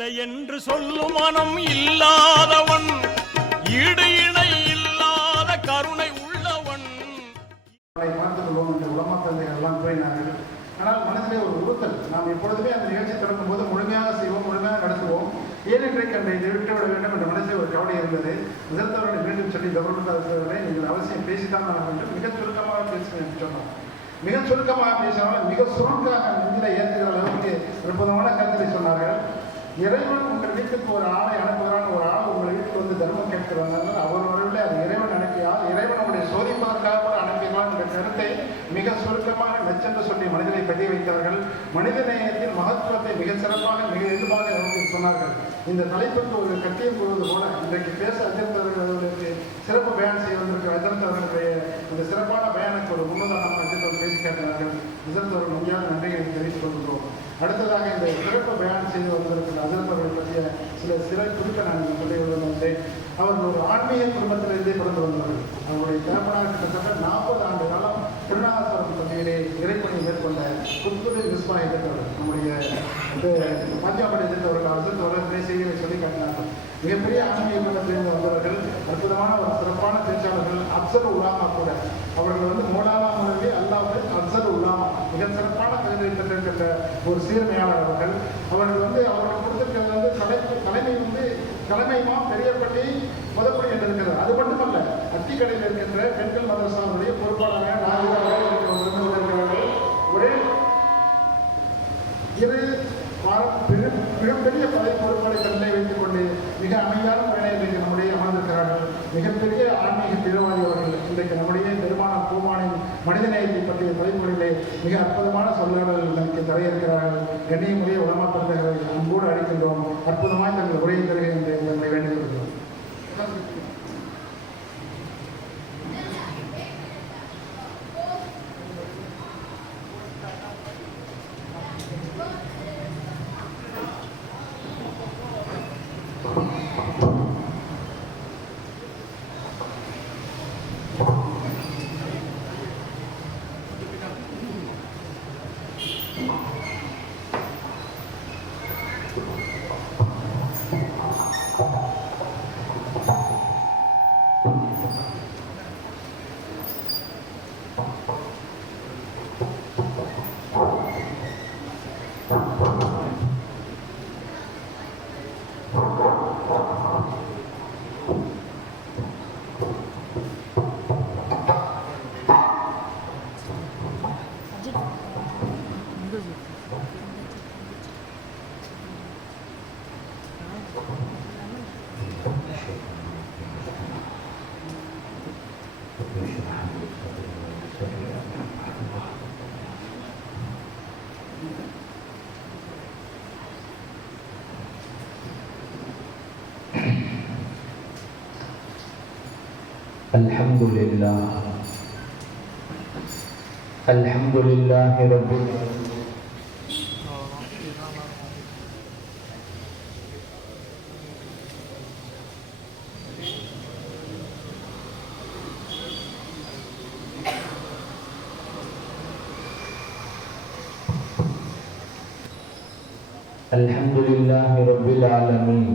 இல்லை என்று சொல்லும் மனம் இல்லாதவன், ஈடு இணை இல்லாத கருணை உள்ளவன். பார்த்துக் கொள்வோம் என்று உலமா தந்தைகள் எல்லாம் கூறினார்கள். ஆனால் மனதிலே ஒரு உறுத்தல், நாம் எப்பொழுதுமே அந்த நிகழ்ச்சி தொடங்கும் போது முழுமையாக செய்வோம், முழுமையாக நடத்துவோம், ஏனென்றைக்கு அன்றை விட்டுவிட வேண்டும் என்ற மனசில் ஒரு கவலை இருந்தது. முதல்வர்களை மீண்டும் சொல்லி கவர்மெண்ட் நீங்கள் அவசியம் பேசித்தான் ஆக வேண்டும், மிகச் சுருக்கமாக பேசுவேன் என்று சொன்னார். மிகச் சுருக்கமாக பேசினாலும் மிக சுருக்காக நெஞ்சில ஏற்றுகிற அளவுக்கு அற்புதமான கருத்தை சொன்னார்கள். இறைவன் உங்கள் வீட்டுக்கு ஒரு ஆளை அனுப்புகிறான், ஒரு ஆள் உங்கள் வீட்டுக்கு வந்து தர்மம் கேட்கிறாங்க, அவர் வரவில்லை, அது இறைவன் அனுப்பியால் இறைவன் உங்களுடைய சோதிப்பதற்காக கூட அனுப்பினான் என்ற கருத்தை மிக சுருக்கமாக நச்சென்று சொல்லி மனிதனை பதிய வைத்தார்கள். மனித நேயத்தின் மகத்துவத்தை மிக சிறப்பாக மிக எளிதாக சொன்னார்கள். இந்த தலைப்புக்கு ஒரு கட்டியம் கூறுவது போல இன்றைக்கு பேச அஜர்த்தவர்களுக்கு சிறப்பு பயன் செய்ய வந்திருக்கிற அஜர்த்தவர்களுடைய இந்த சிறப்பான பயனுக்கு ஒரு முன்னதாக அஜர்த்தவர் பேசி காட்டினார்கள். அஜர்த்தவர்கள் முக்கியமான நன்றிகளை தெரிவித்துக் கொள்கிறோம். அடுத்ததாக இந்த சிறப்பு பயன் செய்து வந்திருக்கிற அஜர்த்தவர்களை பற்றிய சில குறிப்பை நான் சொல்லி வந்தேன். அவர்கள் ஒரு ஆன்மீக குடும்பத்திலிருந்தே பிறந்து வந்தார்கள். அவருடைய தகப்பனார் கிட்டத்தட்ட 40 ஆண்டு காலம் திருநாகஸ்வரம் பள்ளியிலே இறைப்பணி மேற்கொண்ட புத்துரை விஸ்வா எதிர்த்தவர்கள், நம்முடைய பாஞ்சாபடி எதிர்த்தவர்கள் அஜர்த்தவர்கள் செய்தியை சொல்லி காட்டினார்கள். மிகப்பெரிய ஆன்மீக குடும்பத்திலிருந்து வந்தவர்கள், அற்புதமான ஒரு சிறப்பான பேச்சாளர்கள். அப்சர் உலாமா கூட அவர்கள் வந்து மோலானா முறையே அல்லாமல் அப்சர் உலாமா மிக சிறப்பான கருதை பெற்றிருக்கின்ற ஒரு சீர்மையாளர் அவர்கள். அவர்கள் வந்து அவர்கள் கொடுத்திருக்கிறது வந்து தலைமை வந்து தலைமையுமா பெரியப்பட்டி முதற்படி என்று இருக்கிறது. அது மட்டுமல்ல, அத்திக்கடையில் இருக்கின்ற பெண்கள் மதரசாவுடைய பொறுப்பாளராக ஒரே மிகப்பெரிய பதவி பொறுப்பாளை தன்னை வைத்துக் கொண்டு மிக அமைதியான முறையில் இன்றைக்கு நம்முடைய அமர்ந்திருக்கிறார்கள். மிகப்பெரிய ஆன்மீக தீவிரவாதி அவர்கள் இன்றைக்கு நம்முடைய பெருமானார் பூமானின் மனிதநேயத்தை பற்றிய தலைமுறையிலே மிக அற்புதமான சொல்லாடல்கள் நமக்கு தரையிருக்கிறார்கள். எண்ணெய் முறையை உலமா பிறந்தவர்களை அன்போடு அழைக்கின்றோம். அற்புதமாய் தங்கள் உரையை தருகிறேன் என்று எங்களை வேண்டிக் கொள்கிறோம். الحمد لله رب العالمين. الحمد لله رب العالمين.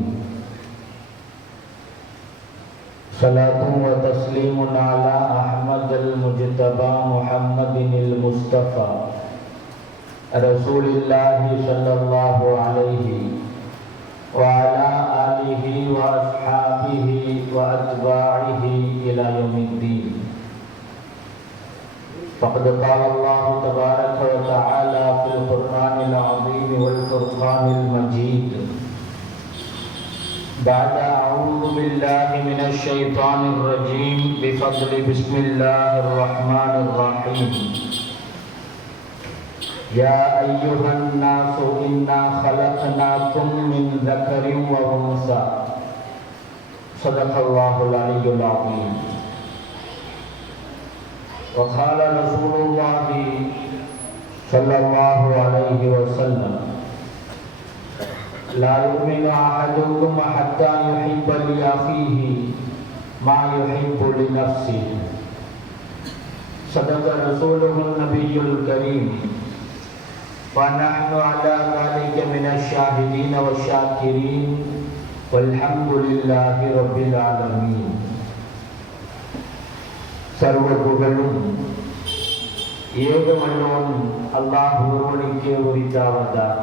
صلاة وتسليم على أحمد المجتبى محمد المصطفى رسول الله صلى الله عليه وعلى آله وأصحابه وأتباعه إلى يوم الدين. فقد قال الله تبارك وتعالى في القرآن العظيم والفرقان المجيد بعد أعوذ بالله من الشيطان الرجيم بفضل بسم الله الرحمن الرحيم. يا أيها الناس إنا خلقناكم من ذكر وأنثى صدق الله العلي العظيم. وقال رسول الله صلى الله عليه وسلم لا يؤمن أحدكم حتى يحب لأخيه ما يحب لنفسه. صدق رسوله النبي الكريم ونحن على ذلك من الشاهدين والشاكرين والحمد لله رب العالمين. சர்வ புகழும் ஏகவல்லோன் அல்லாஹ் ஒருவனுக்கே உரித்தாவதாக.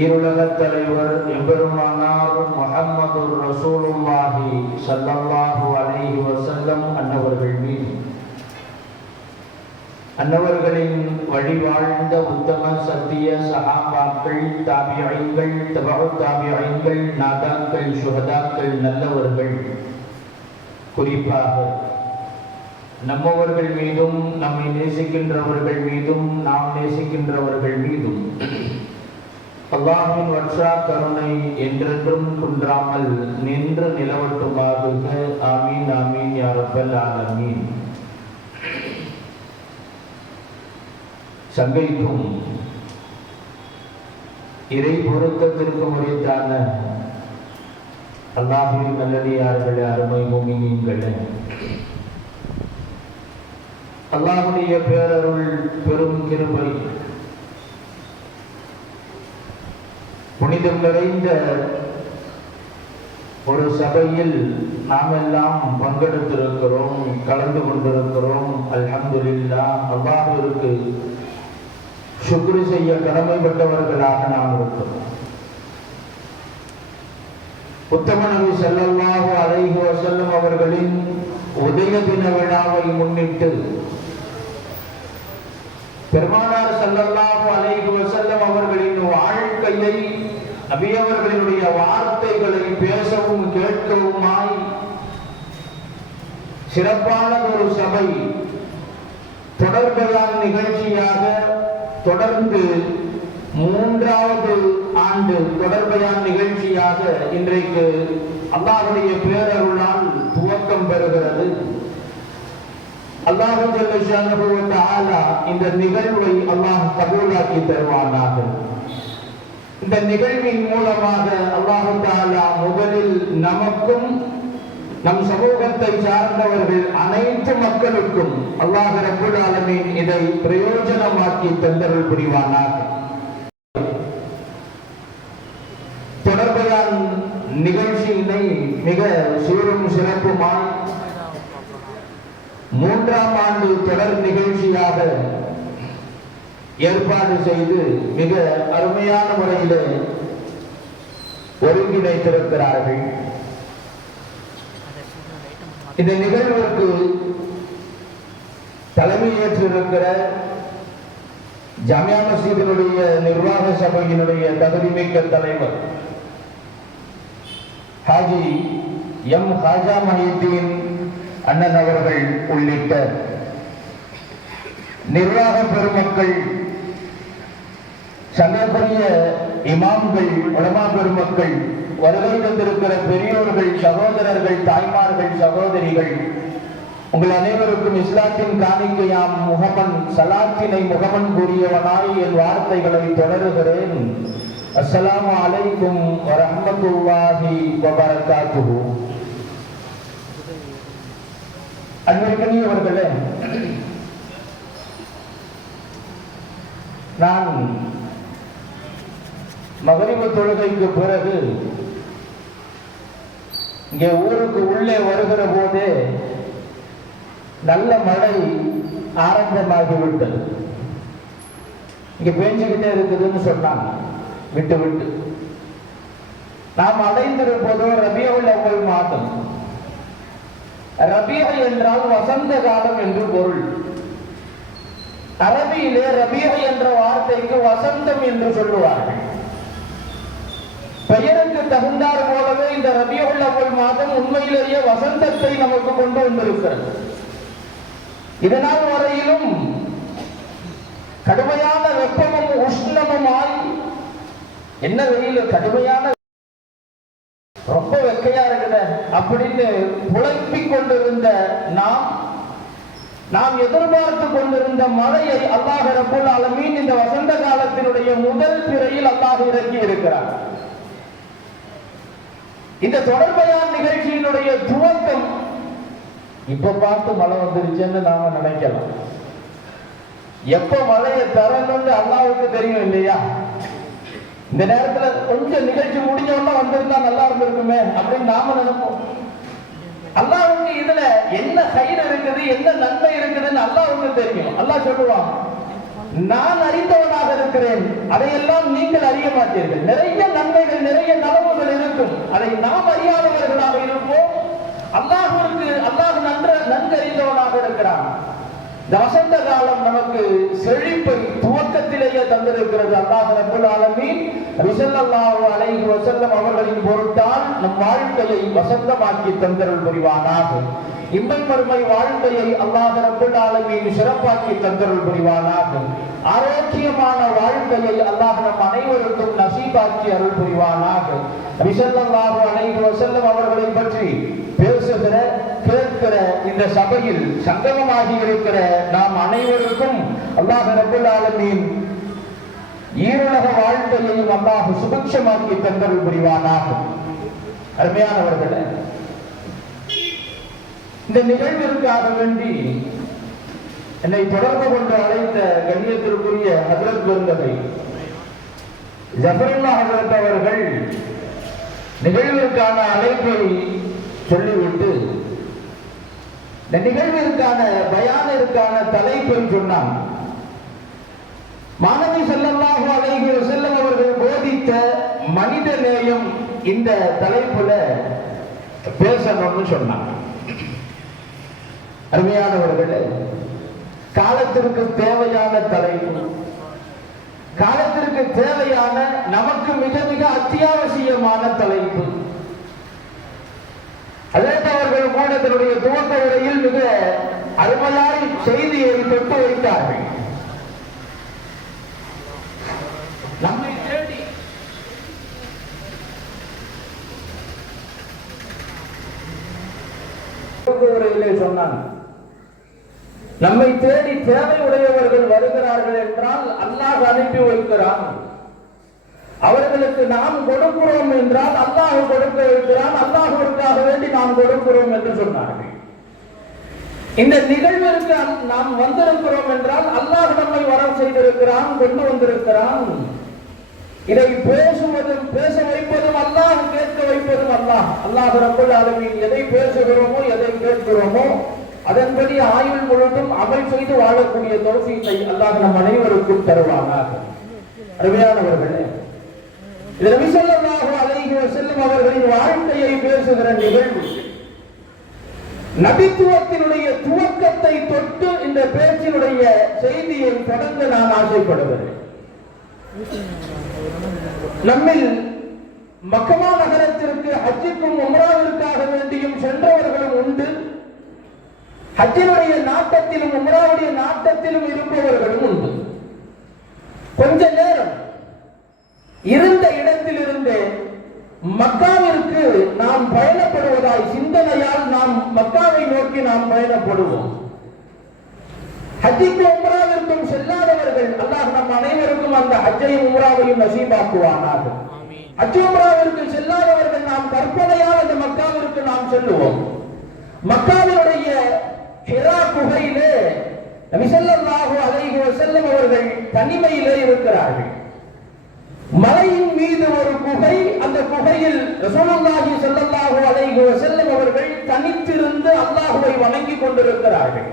ஈருலகத் தலைவர் எம்பெருமானார் முஹம்மது ரசூலுல்லாஹி ஸல்லல்லாஹு அலைஹி வஸல்லம் அன்னவர்கள் மீது, அன்னவர்களின் வழிவாழ்ந்த உத்தம சத்திய சஹாபாக்கள், தாபியீன்கள், தபஉ தாபியீன்கள், நாதாக்கள், சுஹதாக்கள், நல்லவர்கள், குறிப்பாக நம்மவர்கள் மீதும் நம்மை நேசிக்கின்றவர்கள் மீதும் நாம் நேசிக்கின்றவர்கள் மீதும் அல்லாஹ்வின் வற்றா கருணை என்றென்றும் குன்றாமல் நின்று நிலவட்டுமாக. ஆமீன் ஆமீன் யா ரப்பல் ஆலமீன். சங்கைக்கும் இறை பொருத்தத்திற்கும் உரித்தான அல்லாஹ்வின் நல்லடியார்களே, அருமை முஃமினீன்களே, அல்லாஹ்வுடைய பேரருள் பெரும் கிருபை, புனிதம் நிறைந்த ஒரு சபையில் நாம் எல்லாம் பங்கெடுத்திருக்கிறோம், கலந்து கொண்டிருக்கிறோம். அல்ஹம்துலில்லாஹ். அல்லாஹ்விற்கு சுக்ரு செய்ய கடமைப்பட்டவர்களாக நாம் இருக்கிறோம். உத்தம நபி ஸல்லல்லாஹு அலைஹி வஸல்லம் அவர்களின் உதய தின விழாவை முன்னிட்டு பெருமானார் ஸல்லல்லாஹு அலைஹி வஸல்லம் அவர்களின் வாழ்க்கையை, நபி அவர்களினுடைய வார்த்தைகளை பேசவும் கேட்கவுமாய் சிறப்பான ஒரு சபை தொடர்பயான் நிகழ்ச்சியாக தொடர்ந்து 3வது ஆண்டு தொடர்பயான் நிகழ்ச்சியாக இன்றைக்கு அல்லாஹ்வுடைய பேரருளால் துவக்கம் பெறுகிறது. அல்லாஹ் ஜல்ல ஷானஹு வ தஆலா இந்த நிகழ்வை அல்லாஹ் கபூலாக்கி தருவானாக. இந்த நிகழ்வின் மூலமாக அல்லாஹ் தஆலா முதலில் நமக்கும் நம் சமூகத்தை சார்ந்தவர்கள் அனைத்து மக்களுக்கும் அல்லாஹ் ரப்பல் ஆலமீன் இதை பிரயோஜனமாக்கி தந்தருள் புரிவானாக. தொடர்பயான் நிகழ்ச்சியினை மிக சீரும் சிறப்புமாய் 3ஆம் ஆண்டு தொடர் நிகழ்ச்சியாக ஏற்பாடு செய்து மிக அருமையான முறையில் ஒருங்கிணைத்திருக்கிறார்கள். இந்த நிகழ்வுக்கு தலைமையேற்றிருக்கிற ஜாமியா மஸ்ஜிதினுடைய நிர்வாக சபையினுடைய தகுதிமிக்க தலைவர் ஹாஜி எம் ஹாஜா மஹிதீன் அண்ணன் அவர்கள் உள்ளிட்ட நிர்வாக பெருமக்கள், சங்கக்குரிய இமாம்கள், உலமா பெருமக்கள், வருகை தந்திருக்கிற பெரியோர்கள், சகோதரர்கள், தாய்மார்கள், சகோதரிகள், உங்கள் அனைவருக்கும் இஸ்லாத்தின் காணிக்கையாம் முகமன் சலாத்தினை முகமன் கூறியவனாய் என் வார்த்தைகளை தொடருகிறேன். அஸ்ஸலாமு அலைக்கும் வரஹ்மத்துல்லாஹி வபரகாத்துஹு. அன்பிற்குரியவர்களே, நான் மகரிபு தொழுகைக்கு பிறகு இங்கே ஊருக்கு உள்ளே வருகிற போதே நல்ல மழை ஆரம்பமாகிவிட்டது. இங்க பேஞ்சுக்கிட்டே இருக்குதுன்னு சொன்னாங்க. விட்டு விட்டு நாம் அடைந்திருப்பதோ ரபியுல் அவ்வல் மாதம். ரபிய என்றால் வசந்த காலம் என்று பொருள். அரபியிலே ரபிய என்ற வார்த்தைக்கு வசந்தம் என்று சொல்லுவார்கள். பெயருக்கு தகுந்தார் போலவே இந்த ரபியுல் அவ்வல் மாதம் உண்மையிலேயே வசந்தத்தை நமக்கு கொண்டு வந்திருக்கிறது. இதனால் வரையிலும் கடுமையான வெப்பமும் உஷ்ணமுமாய், என்ன வெயில் கடுமையான ரொம்ப வெக்கையா இருக்குத அப்படின்னு புலம்பிக் கொண்டிருந்த நாம் எதிர்பார்த்து கொண்டிருந்த மழையை அல்லாஹ் ரப்பல் ஆலமீன் இந்த வசந்த காலத்தினுடைய முதல் பிறையில் அல்லாஹ் இறக்கி இருக்கிறார். இந்த தொடர்பயான் நிகழ்ச்சியினுடைய துவக்கம் இப்ப பார்த்து மழை வந்துருச்சுன்னு நாம நினைக்கலாம். எப்ப மழையை தரணும்னு அல்லாவுக்கு தெரியும் இல்லையா? இந்த நேரத்துல கொஞ்சம் நிகழ்ச்சி முடிஞ்சவொன்னா வந்திருந்தா நல்லா இருந்திருக்குமே அப்படின்னு நாம நினைப்போம். அல்லாவுக்கு இதுல என்ன கயிறு இருக்குது, என்ன நன்மை இருக்குதுன்னு அல்லாவுக்கு தெரியும். அல்லாஹ் சொல்லுவான், நான் அறிந்தவனாக இருக்கிறேன், அதையெல்லாம் நீங்கள் அறிய மாட்டீர்கள். நிறைய நன்மைகள், நிறைய நலவுகள் இருக்கும், அதை நாம் அறியாதவர்களாக இருப்போம். அல்லாஹ் நன்கறிந்தவனாக இருக்கிறான். இந்த வசந்த காலம் நமக்கு செழிப்பை துவக்கத்திலேயே தந்திருக்கிறது. அல்லாஹ் ரப்பல் ஆலமீன் நபி ஸல்லல்லாஹு அலைஹி வஸல்லம் அவர்களின் பொருட்டால் நம் வாழ்க்கையை வசந்தமாக்கி தந்தருள் புரிவானாக. இம்மை மறுமை வாழ்க்கையை அல்லாஹ் ரப்பல் ஆலமீன் சிறப்பாக்கி தந்தருள் புரிவானாக. ஆரோக்கியமான வாழ்க்கையை அல்லாஹ் நம் அனைவருக்கும் நசீபாக்கி அருள் புரிவானாக. நபி ஸல்லல்லாஹு அலைஹி வஸல்லம் அவர்களை பற்றி பேசுகிற கேட்கிற இந்த சபையில் சங்கமமாகி இருக்கிற நாம் அனைவருக்கும் அல்லாஹ் ரப்பல் ஆலமீன் ஈருலக வாழ்க்கையையும் அல்லாஹ் சுபிக்ஷமாக்கி தந்தருள் புரிவானாக. அருமையானவர்களே, இந்த நிகழ்விற்காக வேண்டி என்னை தொடர்பு கொண்டு அழைத்த கண்ணியத்திற்குரிய ஹஜ்ரத் பெருந்தகை ஜஃபருல்லா ஹஜ்ரத் அவர்கள் நிகழ்விற்கான அழைப்பை சொல்லிவிட்டு இந்த நிகழ்விற்கான பயானிற்கான தலைப்பை சொன்னான். மாணவி ஸல்லல்லாஹு அலைஹி வஸல்லம் அவர்கள் போதித்த மனித நேயம் இந்த தலைப்புல பேசணும்னு சொன்னான். அருமையானவர்களே, காலத்திற்கு தேவையான தலைப்பு, காலத்திற்கு தேவையான நமக்கு மிக மிக அத்தியாவசியமான தலைப்பு. அவர்கள் கூட தன்னுடைய துவக்க உரையில் மிக அருமையாய் செய்தியை தொட்டு வைத்தார்கள். நம்மை தேடி உரையிலே சொன்னான், நம்மை தேடி தேவை உடையவர்கள் வருகிறார்கள் என்றால் அல்லாஹ் அனுப்பி வைக்கிறான். அவர்களுக்கு நாம் கொடுக்கிறோம் என்றால் அல்லாஹ் கொடுக்க வைக்கிறான். அல்லாஹ்விற்காக வேண்டி நாம் கொடுக்கிறோம் என்று சொன்னார்கள். இந்த நிகழ்விற்கு நாம் வந்திருக்கிறோம் என்றால் அல்லாஹ் நம்மை வர செய்திருக்கிறான், கொண்டு வந்திருக்கிறான். இதை பேசுவதும் பேச வைப்பதும் அல்லாஹ், கேட்க வைப்பதும் அல்லாஹ். அல்லாஹ் ரப்பல் ஆலமீன் எதை பேசுகிறோமோ எதை கேட்கிறோமோ அதன்படி ஆயுள் முழுவதும் அமல் செய்து வாழக்கூடிய தௌஃபீகை அல்லாஹ் நம் அனைவருக்கும் தருவானாக. அருமையானவர்களே, நபி ஸல்லல்லாஹு அலைஹி வஸல்லம் அவர்களின் வாழ்க்கையை பேசுகிற நிகழ்வு, நபித்துவத்தினுடைய துவக்கத்தை தொட்டு இந்த பேச்சினுடைய செய்தியை தொடர்ந்து நான் ஆசைப்படுகிறேன். நம்மில் மக்கமா நகரத்திற்கு ஹஜ்ஜுக்கும் உம்ராவிற்காக வேண்டியும் சென்றவர்களும் உண்டு. ஹஜ்ஜினுடைய நாட்டத்திலும் உம்ராவுடைய நாட்டத்திலும் இருப்பவர்களும் உண்டு. கொஞ்ச நேரம் இருந்த இடத்திலிருந்து மக்காவிற்கு நாம் பயணப்படுவதாய் சிந்தனையால் நாம் மக்காவை நோக்கி நாம் பயணப்படுவோம். ஹஜ்ஜுக்கும் உம்ராவிற்கும் செல்லாதவர்கள் அல்லாஹ் நம் அனைவருக்கும் அந்த ஹஜ்ஜையும் உம்ராவையும் நசீபாக்குவானாக. ஹஜ் உம்ராவிற்கு செல்லாதவர்கள் நாம் கற்பனையால் அந்த மக்காவிற்கு நாம் செல்லுவோம். மக்காவினுடைய ஹிரா குகையிலே நபி ஸல்லல்லாஹு அலைஹி வஸல்லம் அவர்கள் தனிமையிலே இருக்கிறார்கள். மலையின் மீது ஒரு குகை, அந்த குகையில் ரசூலுல்லாஹி ஸல்லல்லாஹு அலைஹி வஸல்லம் அவர்கள் தனித்திருந்து அல்லாஹ்வை வணங்கிக் கொண்டிருக்கிறார்கள்.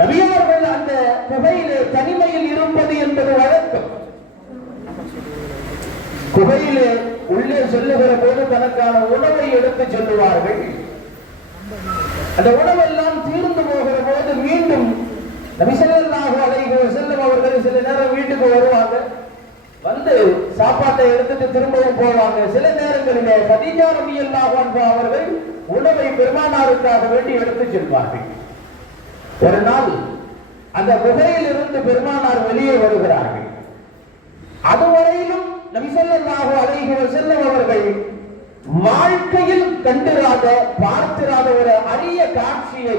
நபியவர்கள் அந்த குகையிலே தனிமையில் இருப்பது என்பது வழக்கம். குகையிலே உள்ளே செல்லுகிற போது தனக்கான உணவை எடுத்து செல்லுவார்கள். அந்த உணவெல்லாம் தீர்ந்து போகிற போது மீண்டும் நபி ஸல்லல்லாஹு அலைஹி வஸல்லம் அவர்கள் சில நேரம் வீட்டுக்கு வருவாங்க. வந்து சாப்பாட்டை எடுத்துட்டு திரும்பவும் போவாங்க. சில நேரங்களிலே கதீஜா ரலியல்லாஹு அன்ஹா அவர்கள் உணவை பெருமானாருக்காக வேண்டி எடுத்து செல்வார்கள். ஒரு நாள் அந்த குகையில் இருந்து பெருமானார் வெளியே வருகிறார்கள். அதுவரையிலும் நபி ஸல்லல்லாஹு அலைஹி வஸல்லம் அவர்கள் வாழ்க்கையில் கண்டிராத, பார்த்திராத ஒரு அரிய காட்சியை,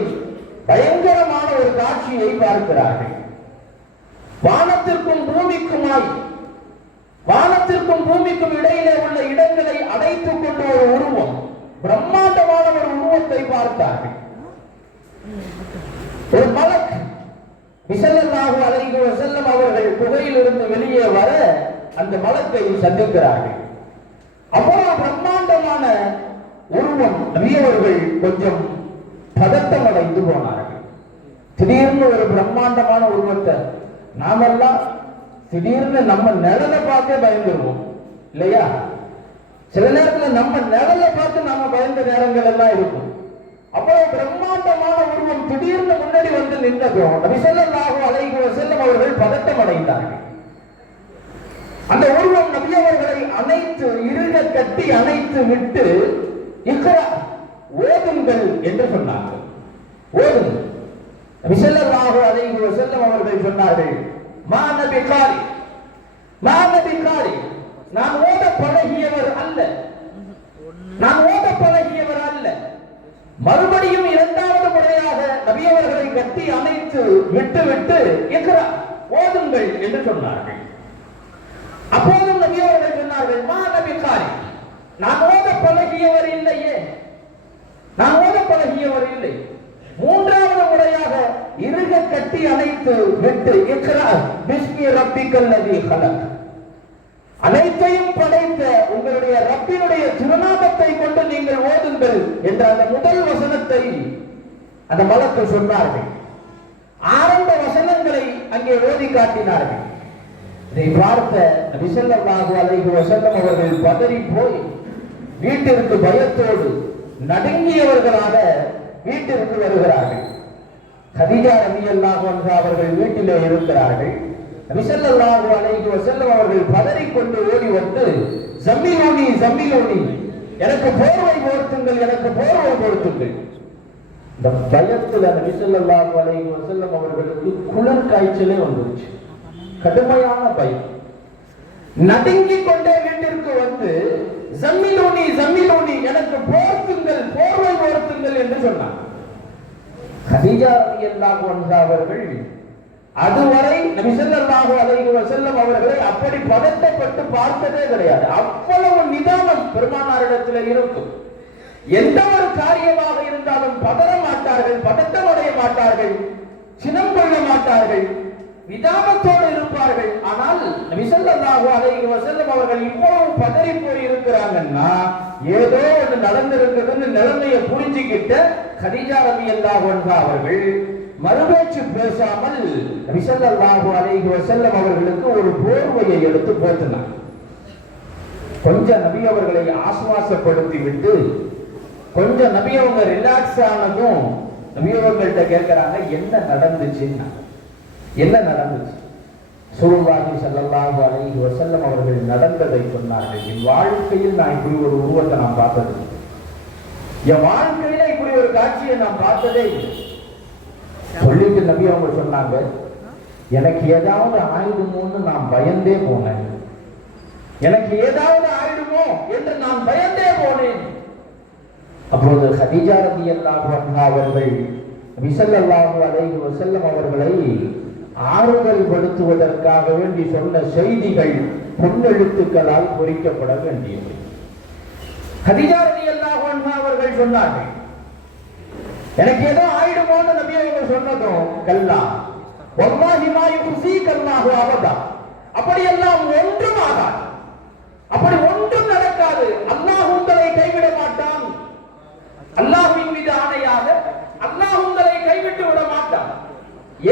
பயங்கரமான ஒரு காட்சியை பார்க்கிறார்கள். வானத்திற்கும் பூமிக்குமாய், வானத்திற்கும் பூமிக்கும் இடையிலே உள்ள இடங்களை அடைத்துக் கொண்ட ஒரு உருவம், பிரம்மாண்டமான ஒரு உருவத்தை பார்த்தார்கள். ஒரு மலக் ஸல்லல்லாஹு அலைஹி வஸல்லம் அவர்கள் குகையிலிருந்து வெளியே வர அந்த மலக்கை சந்திக்கிறார்கள். அவ்வளவு பிரம்மாண்டமான உருவம். நபி அவர்கள் கொஞ்சம் பதட்டம் அடைந்து போனார்கள். திடீர்னு ஒரு பிரம்மாண்டமான உருவத்தை நாமெல்லாம் திடீர்னு நம்ம நிழலை பார்த்தே பயந்துருவோம் இல்லையா? சில நேரத்தில் நம்ம நிழலை பார்த்து நாம பயந்த நேரங்கள் எல்லாம் இருக்கும். அவ்வளவு பிரம்மாண்டமான உருவம் திடீர்னு முன்னாடி வந்து நின்றதும் நபி ஸல்லல்லாஹு அலைஹி வஸல்லம் அவர்கள் பதட்டம் அடைந்தார்கள். அந்த உருவம் நபி அவர்களை அணைத்து இறுக கட்டி அணைத்து விட்டு இக்ரா ஓதுங்கள் என்று சொன்னார்கள். ஓதுங்கள். நபி ஸல்லல்லாஹு அலைஹி வஸல்லம் அவர்கள் சொன்னார்கள், மா நபி காரி, மா நபி காரி, நான் ஓத பழகியவர் அல்ல, நான் ஓத பழகியவர் அல்ல. மறுபடியும் இரண்டாவது முறையாக நபி அவர்களை கட்டி அணைத்து விட்டு விட்டு இக்ரா ஓதுங்கள் என்று சொன்னார்கள். அப்போதும் நபி அவர்கள் சொன்னார்கள், மா நபி காரி, நான் ஓத பழகியவர் இல்லையே, நான் ஓத பழகியவர் இல்லை. மூன்றாவது முறையாக இறுக கட்டி அணைத்து விட்டு இக்ரா பிஸ்மி ரப்பிக்கல் லதீ ஹலக், அனைத்தையும் படைத்த உங்களுடைய ரப்பினுடைய திருநாமத்தை கொண்டு நீங்கள் ஓதுங்கள் என்ற அந்த முதல் வசனத்தை அந்த மலக்கு சொன்னார்கள். ஆரம்ப வசனங்களை அங்கே ஓதி காட்டினார்கள். இதை பார்த்த நபி ஸல்லல்லாஹு அலைஹி வஸல்லம் அவர்கள் பதறி போய் வீட்டிற்கு பயத்தோடு நடுங்கியவர்களாக வீட்டிற்கு வருகிறார்கள். கதீஜா ரலியல்லாஹு அன்ஹா அவர்கள் வீட்டிலே இருக்கிறார்கள். நபி ஸல்லல்லாஹு அலைஹி வஸல்லம் அவர்கள் பதறிக்கொண்டு ஓடி வந்து, ஜம்மிலூனி ஜம்மிலூனி, எனக்கு போர்வை போர்த்துங்கள், எனக்கு போர்வை போர்த்துங்கள். இந்த பயத்துல நபி ஸல்லல்லாஹு அலைஹி வஸல்லம் அவர்களுக்கு குளிர் காய்ச்சலே வந்துருச்சு. கடுமையான பயம். நடுங்கிக் கொண்டே வீட்டிற்கு வந்து ஜம்மிலூனி ஜம்மிலூனி, எனக்கு போர்த்துங்கள், போர்வை போர்த்துங்கள் என்று சொன்னார். கதீஜா ரலியல்லாஹு அன்ஹா அவர்கள் அதுவரை நபி ஸல்லல்லாஹு அலைஹி வஸல்லம் அவர்களை அப்படி பதட்டப்பட்டு பார்த்ததே கிடையாது. அவ்வளவு நிதானம் பெருமானாரிடத்தில் இருக்கும். எந்த ஒரு காரியமாக இருந்தாலும் பதற மாட்டார்கள், பதட்டம் அடைய மாட்டார்கள், சினம் கொள்ள மாட்டார்கள், நிதானத்தோடு இருப்பார்கள். ஆனால் நபி ஸல்லல்லாஹு அலைஹி வஸல்லம் அவர்கள் இவ்வளவு பதறி போய் இருக்கிறாங்கன்னா ஏதோ ஒன்று நடந்திருக்குதுன்னு நிலைமையை புரிஞ்சுக்கிட்ட கதீஜா ரலியல்லாஹு அன்ஹா அவர்கள் மறுபேச்சு பேசாமல் நபி ஸல்லல்லாஹு அலைஹி வஸல்லம் அவர்களுக்கு ஒரு போர்வையை எடுத்து போத்தினார். கொஞ்சம் நபி அவர்களை ஆசுவாசப்படுத்தி விட்டு கொஞ்சம் நபி அவங்க ரிலாக்ஸ் ஆனதும் நபி அவர்கள்ட்ட கேட்கிறாங்க, என்ன நடந்துச்சுன்னா. என்ன நடந்துச்சு? ரசூலுல்லாஹி ஸல்லல்லாஹு அலைஹி வஸல்லம் அவர்கள் நடந்ததை சொன்னார்கள். என் வாழ்க்கையில் நான் இப்படி ஒரு உருவத்தை நான் பார்த்தது, என் வாழ்க்கையில இப்படி ஒரு காட்சியை நான் பார்த்ததே இல்லை. சொல்லிட்டு நபி அவங்க சொன்னாங்க, எனக்கு ஏதாவது ஆயிடுமோன்னு நான் பயந்தே போனேன், எனக்கு ஏதாவது ஆயிடுமோ என்று நான் பயந்தே போனேன். அப்போது கதீஜா ரலியல்லாஹு அன்ஹா அவர்கள் நபி ஸல்லல்லாஹு அலைஹி வஸல்லம் அவர்களை ஆறுதல் படுத்துவதற்காக வேண்டி சொன்ன செய்திகள் பொன்னெழுத்துக்களால் பொறிக்கப்பட வேண்டியது. கதீஜா ரலியல்லாஹு அன்ஹா அவர்கள் சொன்னார்கள், எனக்கு ஏதோ ஆயிடுமோன்னு நபி அவர்கள் சொன்னதும், கல்லா வல்லாஹி மா யுஸீக அல்லாஹு அபதா, அப்படியெல்லாம் ஒன்றும் ஆகாது, அப்படி ஒன்றும் நடக்காது, அல்லாஹ் உங்களை கைவிட மாட்டான், அல்லாஹ்வின் மீது ஆணையாக அல்லாஹ் உங்களை கைவிட்டு விட மாட்டான்.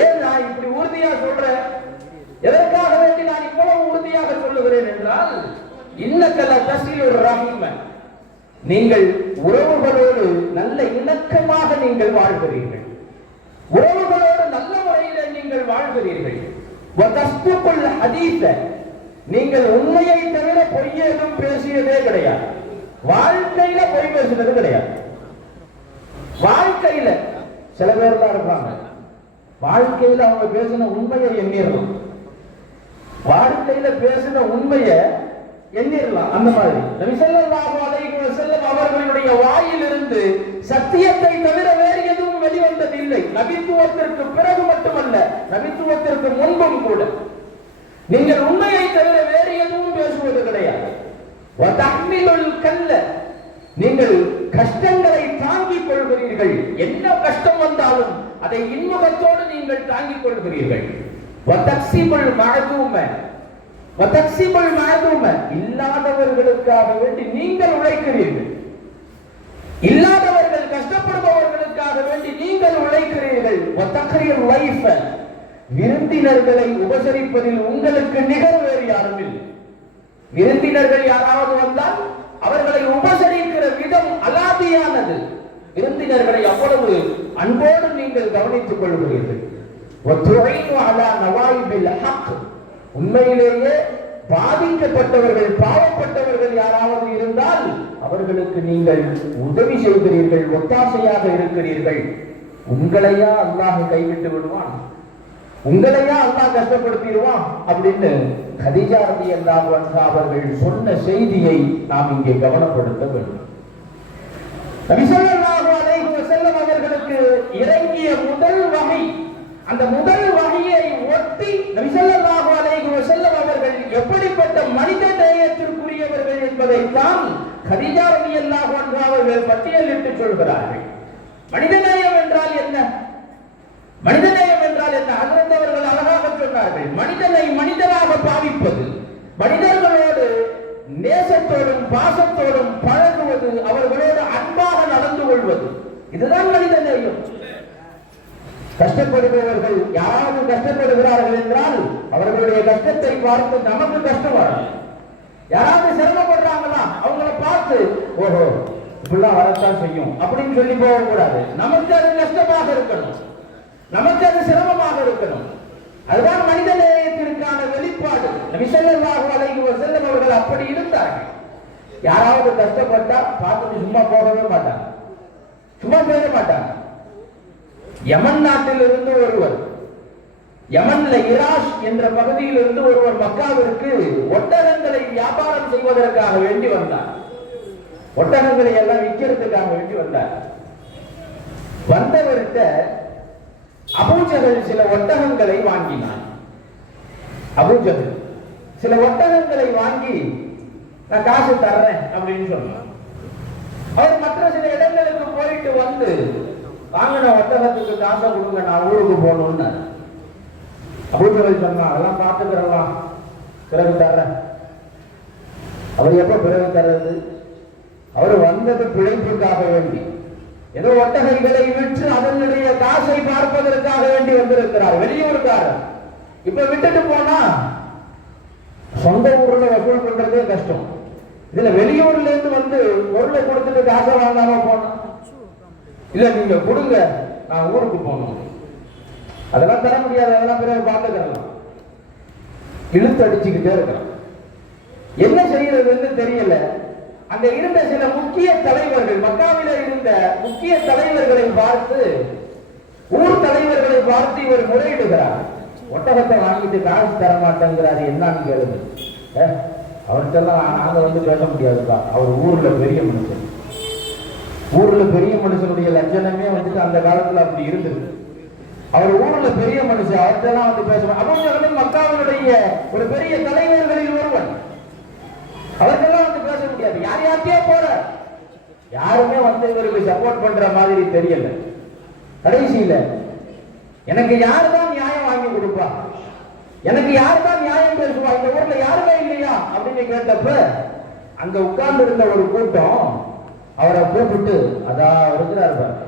ஏன் நான் இப்படி உறுதியா சொல்றேன்? எதற்காக வேண்டி நான் இவ்வளவு உறுதியாக சொல்லுகிறேன் என்றால், இன்னக லதஸிலுர் ரஹீம, நீங்கள் உறவுகளோடு நல்ல இணக்கமாக நீங்கள் வாழ்கிறீர்கள், உறவுகளோடு நல்ல முறையில் நீங்கள் வாழ்கிறீர்கள். வதஸ்துகுல் ஹதீஸ, நீங்கள் உண்மையை தவிர பொய்யேதும் பேசியதே கிடையாது, வாழ்க்கையில பொய் பேசுறது கிடையாது. வாழ்க்கையில சில பேர் தான் இருப்பாங்க, வாழ்க்கையில அவங்க பேசின உண்மையை எண்ணிடலாம், வாழ்க்கையில பேசின உண்மையை எண்ணிடலாம். அந்த மாதிரி நபி ஸல்லல்லாஹு அலைஹி வஸல்லம் அவர்களுடைய வாயிலிருந்து சத்தியத்தை தவிர வேறு எதுவும் வெளிவந்ததில்லை. நபித்துவத்திற்கு பிறகு மட்டுமல்ல, நபித்துவத்திற்கு முன்பும் கூட நீங்கள் உண்மையை தவிர வேறு எதுவும் பேசுவது கிடையாது. வதஹ்மிலுல் கல்ல, நீங்கள் கஷ்டங்களை தாங்கிக் கொள்கிறீர்கள், என்ன கஷ்டம் வந்தாலும் அதை இன்முகத்தோடு நீங்கள் நீங்கள் தாங்கிக் கொள்கிறீர்கள். வதக்ஸிபுல் மஅதூம வதக்ஸிபுல் மஅதூம இல்லாதவர்களுக்காக வேண்டி நீங்கள் உழைக்கிறீர்கள். இல்லாதவர்கள் கஷ்டப்படுபவர்களுக்காக வேண்டி நீங்கள் உழைக்கிறீர்கள். வதக்ரில் லைஃப விருந்தினர்களை உபசரிப்பதில் உங்களுக்கு நிகர் வேறு யாரும் இல்லை. விருந்தினர்கள் யாராவது வந்தால் அவர்களை உபசரிக்கிற விதம் அலாதியானது. விருந்தினர்களை அவ்வளவு அன்போடு நீங்கள் கவனித்துக் கொள்கிறீர்கள். உண்மையிலேயே பாதிக்கப்பட்டவர்கள் பாவப்பட்டவர்கள் யாராவது இருந்தால் அவர்களுக்கு நீங்கள் உதவி செய்கிறீர்கள், ஒத்தாசையாக இருக்கிறீர்கள். உங்களையா அல்லாஹ் கைவிட்டு விடுவான்? உங்களையா அல்லாஹ் கஷ்டப்படுத்திடுவான் அப்படின்னு கதீஜா ரலியல்லாஹு அன்ஹா அவர்கள் சொன்ன செய்தியை நாம் இங்கே கவனப்படுத்த வேண்டும். நபி ஸல்லல்லாஹு அலைஹி வஸல்லம் அவர்களுக்கு இறங்கிய முதல் வஹி, அந்த முதல் வஹியை ஒட்டி நபி ஸல்லல்லாஹு அலைஹி வஸல்லம் அவர்கள் எப்படிப்பட்ட மனித நேயத்திற்குரியவர்கள் என்பதை தான் கதீஜா ரலியல்லாஹு அன்ஹா அவர்கள் பட்டியலிட்டு சொல்கிறார்கள். மனிதநேயம் என்றால் என்ன? மனிதநேயம் என்றால் என்ன? ஹஜ்ரத் அவர்கள் அழகாக சொன்னார்கள். மனிதனை மனிதனாக பாவிப்பது, மனிதர்களோடு நேசத்தோடும் பாசத்தோடும் பழகுவது, அவர்களோடு அன்பாக நடந்து கொள்வது, இதுதான் மனிதநேயம். கஷ்டப்படுபவர்கள் யாராவது கஷ்டப்படுகிறார்கள் என்றால் அவர்களுடைய கஷ்டத்தை பார்த்து நமக்கு கஷ்டம் வரும். யாராவது சிரமப்படுறாங்களா அவங்களை பார்த்து ஓஹோ இப்படிலாம் வரத்தான் செய்யும் அப்படின்னு சொல்லி போகக்கூடாது. நமக்கு அது கஷ்டமாக இருக்கணும், நமக்கு அது சிரமமாக இருக்கணும். அதுதான் மனித நேயத்திற்கான வெளிப்பாடு. நபி ஸல்லல்லாஹு அலைஹி வஸல்லம் அவர்கள் அப்படி இருந்தார்கள். யாராவது கஷ்டப்பட்டா பார்த்துட்டு சும்மா போகவே மாட்டாங்க, சும்மா போக மாட்டாங்க. யமன் நாட்டில் இருந்து ஒருவர், யமன்ல இராஷ் என்ற பகுதியில் இருந்து ஒருவர் மக்காவிற்கு ஒட்டகங்களை வியாபாரம் செய்வதற்காக வேண்டி வந்தார். ஒட்டகங்களை எல்லாம் விற்கிறதுக்காக வேண்டி வந்தார். வந்தவர்கிட்ட அபூஜஹல் சில ஒட்டகங்களை வாங்கினார். அபூஜஹல் சில ஒட்டகங்களை வாங்கி நான் காசு தர்றேன் அப்படின்னு சொன்னார். அவர் மற்ற சில இடங்களுக்கு போயிட்டு வந்து வாங்கின ஒட்டகத்துக்கு காசை கொடுங்க, நான் ஊருக்கு போகணும்னு. அபூஜஹல் சொன்னா அதெல்லாம் பார்த்துக்கிறலாம், பிறகு தர்றேன். அவர் எப்ப பிறகு தர்றது? அவர் வந்தது பிழைப்புக்காக வேண்டி, ஏதோ ஒட்டகைகளை விற்று அதனுடைய காசை பார்ப்பதற்காக வேண்டி வந்திருக்கிறார், வெளியூருக்காரர். இப்ப விட்டுட்டு போனா சொந்த ஊர்ல வசூல் பண்றதே கஷ்டம். இதுல வெளியூர்ல இருந்து வந்து பொருளை கொடுத்துட்டு காசை வாங்காம போனா, இல்ல நீங்க கொடுங்க நான் ஊருக்கு போகணும், அதெல்லாம் தர முடியாது, அதெல்லாம் பிறகு பார்த்துக்கலாம். இழுத்து அடிச்சுக்கிட்டே இருக்கிறான். என்ன செய்யறதுன்னு தெரியல. அங்க இருந்த சில முக்கிய தலைவர்கள், மக்காவில இருந்த முக்கிய தலைவர்களை பார்த்து, ஊர் தலைவர்களை பார்த்து இவர் முறையிடுகிறார். ஒட்டகத்தை வாங்கிட்டு காசு தர மாட்டேங்கிறாரு, என்னன்னு கேளுங்க. அவர்கிட்டலாம் நாங்க வந்து பேச முடியாதுப்பா, அவர் ஊர்ல பெரிய மனுஷன். ஊர்ல பெரிய மனுஷனுடைய லட்சணமே வந்துட்டு அந்த காலத்துல அப்படி இருந்தது. அவர் ஊர்ல பெரிய மனுஷன், அவர்கிட்ட வந்து பேச. அவங்க மக்காவினுடைய ஒரு பெரிய தலைவர்களில் ஒருவன், அவர்களெல்லாம் வந்து பேச முடியாது. யார் யார்கிட்டயோ போற, யாருமே வந்து இவருக்கு சப்போர்ட் பண்ற மாதிரி தெரியல. கடைசியில எனக்கு யாருதான் நியாயம் வாங்கி கொடுப்பா, எனக்கு யாருதான் நியாயம் பேசுவா, இந்த ஊர்ல யாருமே இல்லையா அப்படின்னு கேட்டப்ப அங்க உட்கார்ந்து இருந்த ஒரு கூட்டம் அவரை கூப்பிட்டு, அதான் இருக்கிறார் பாரு,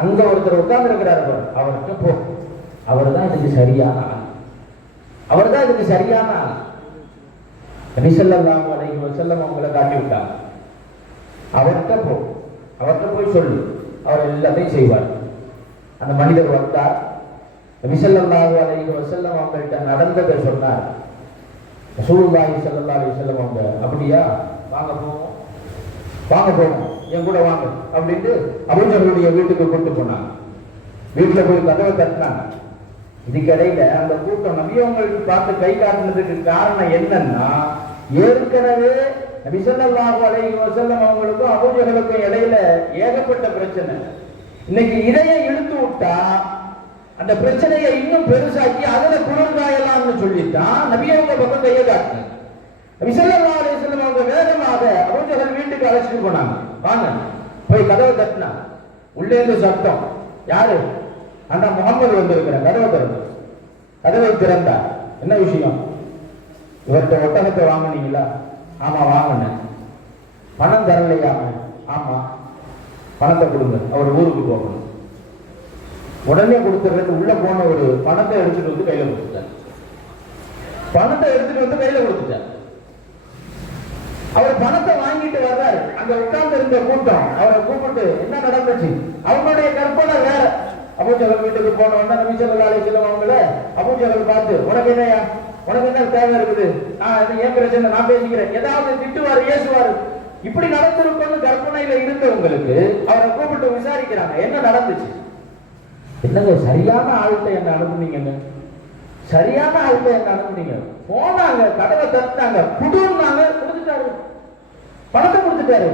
அங்க ஒருத்தர் உட்கார்ந்து இருக்கிறார் பாரு, அவர்கிட்ட போ, அவர் தான் இதுக்கு சரியான ஆள், அவர் தான் இதுக்கு சரியான ஆள். நபி ஸல்லல்லாஹு அலைஹி வஸல்லம் அவங்களை காட்டி விட்டாங்க. அவர்கிட்ட போ, அவர்கிட்ட போய் சொல்லு, அவர் எல்லாத்தையும் செய்வார். அந்த மனிதர் வந்தார். நபி ஸல்லல்லாஹு அலைஹி வஸல்லம் அவங்கள்ட்ட நடந்ததை சொன்னார். ரசூலுல்லாஹி ஸல்லல்லாஹு அலைஹி வஸல்லம் அவங்க, அப்படியா, வாங்க போவோம், வாங்க போவோம், என் கூட வாங்க அப்படின்ட்டு அபூஜஹலுடைய வீட்டுக்கு கூட்டு போனாங்க. வீட்டுல போய் கதவை தட்டினாங்க. இதுக்கிடையில அந்த கூட்டம் நபியவங்களுக்கு பார்த்து கை காட்டுனதுக்கு காரணம் என்னன்னா, ஏற்கனவே நபி ஸல்லல்லாஹு அலைஹி வஸல்லம் அவங்களுக்கும் அபூஜஹலுக்கும் இடையில ஏகப்பட்ட பிரச்சனை. இன்னைக்கு இதையை இழுத்து விட்டா அந்த பிரச்சனையை இன்னும் பெருசாக்கி அதுல குளிர்காயலாம்னு சொல்லித்தான் நபியவங்க பக்கம் கையை காட்டினாங்க. நபி ஸல்லல்லாஹு அலைஹி வஸல்லம் அவங்க வேகமாக அபூஜஹல் வீட்டுக்கு அழைச்சிட்டு போனாங்க. வாங்க, போய் கதவை தட்டினா உள்ளே இருந்து சத்தம், யாரு? ஆனா முகமது வந்திருக்கிறேன், கதவை திறந்து. கதவை திறந்தார். என்ன விஷயம்? இவர்கிட்ட ஒட்டகத்தை வாங்கினீங்களா? ஆமா வாங்கினேன். பணம் தரலையாம? ஆமா. பணத்தை கொடுங்க, அவர் ஊருக்கு போகணும். உடனே கொடுத்துறது. உள்ள போன ஒரு பணத்தை எடுத்துட்டு வந்து கையில கொடுத்துட்டார். பணத்தை எடுத்துட்டு வந்து கையில கொடுத்துட்டார். அவர் பணத்தை வாங்கிட்டு வர்றாரு. அங்க உட்கார்ந்து இருந்த கூட்டம் அவரை கூப்பிட்டு என்ன நடந்துச்சு? அவங்களுடைய கற்பனை வேற. அபூஜஹல் வீட்டுக்கு போன உடனே நபி ஸல்லல்லாஹு அலைஹி வஸல்லம் அவங்கள அபூஜஹல் பார்த்து உனக்கு என்னையா, உனக்கு என்ன தேவை இருக்குது? ஏன் பிரச்சனை, நான் பேசிக்கிறேன். ஏதாவது திட்டுவாரு, ஏசுவாரு. இப்படி நடந்திருக்கும்னு கற்பனையில இருந்தவங்களுக்கு அவரை கூப்பிட்டு விசாரிக்கிறாங்க, என்ன நடந்துச்சு? என்னங்க சரியான ஆள்கிட்ட என்ன அனுப்புனீங்கன்னு, சரியான ஆள்கிட்ட என்ன அனுப்புனீங்க. போனாங்க, கதவை தட்டினாங்க, குடுன்னாங்க, கொடுத்துட்டாரு, பணத்தை கொடுத்துட்டாரு,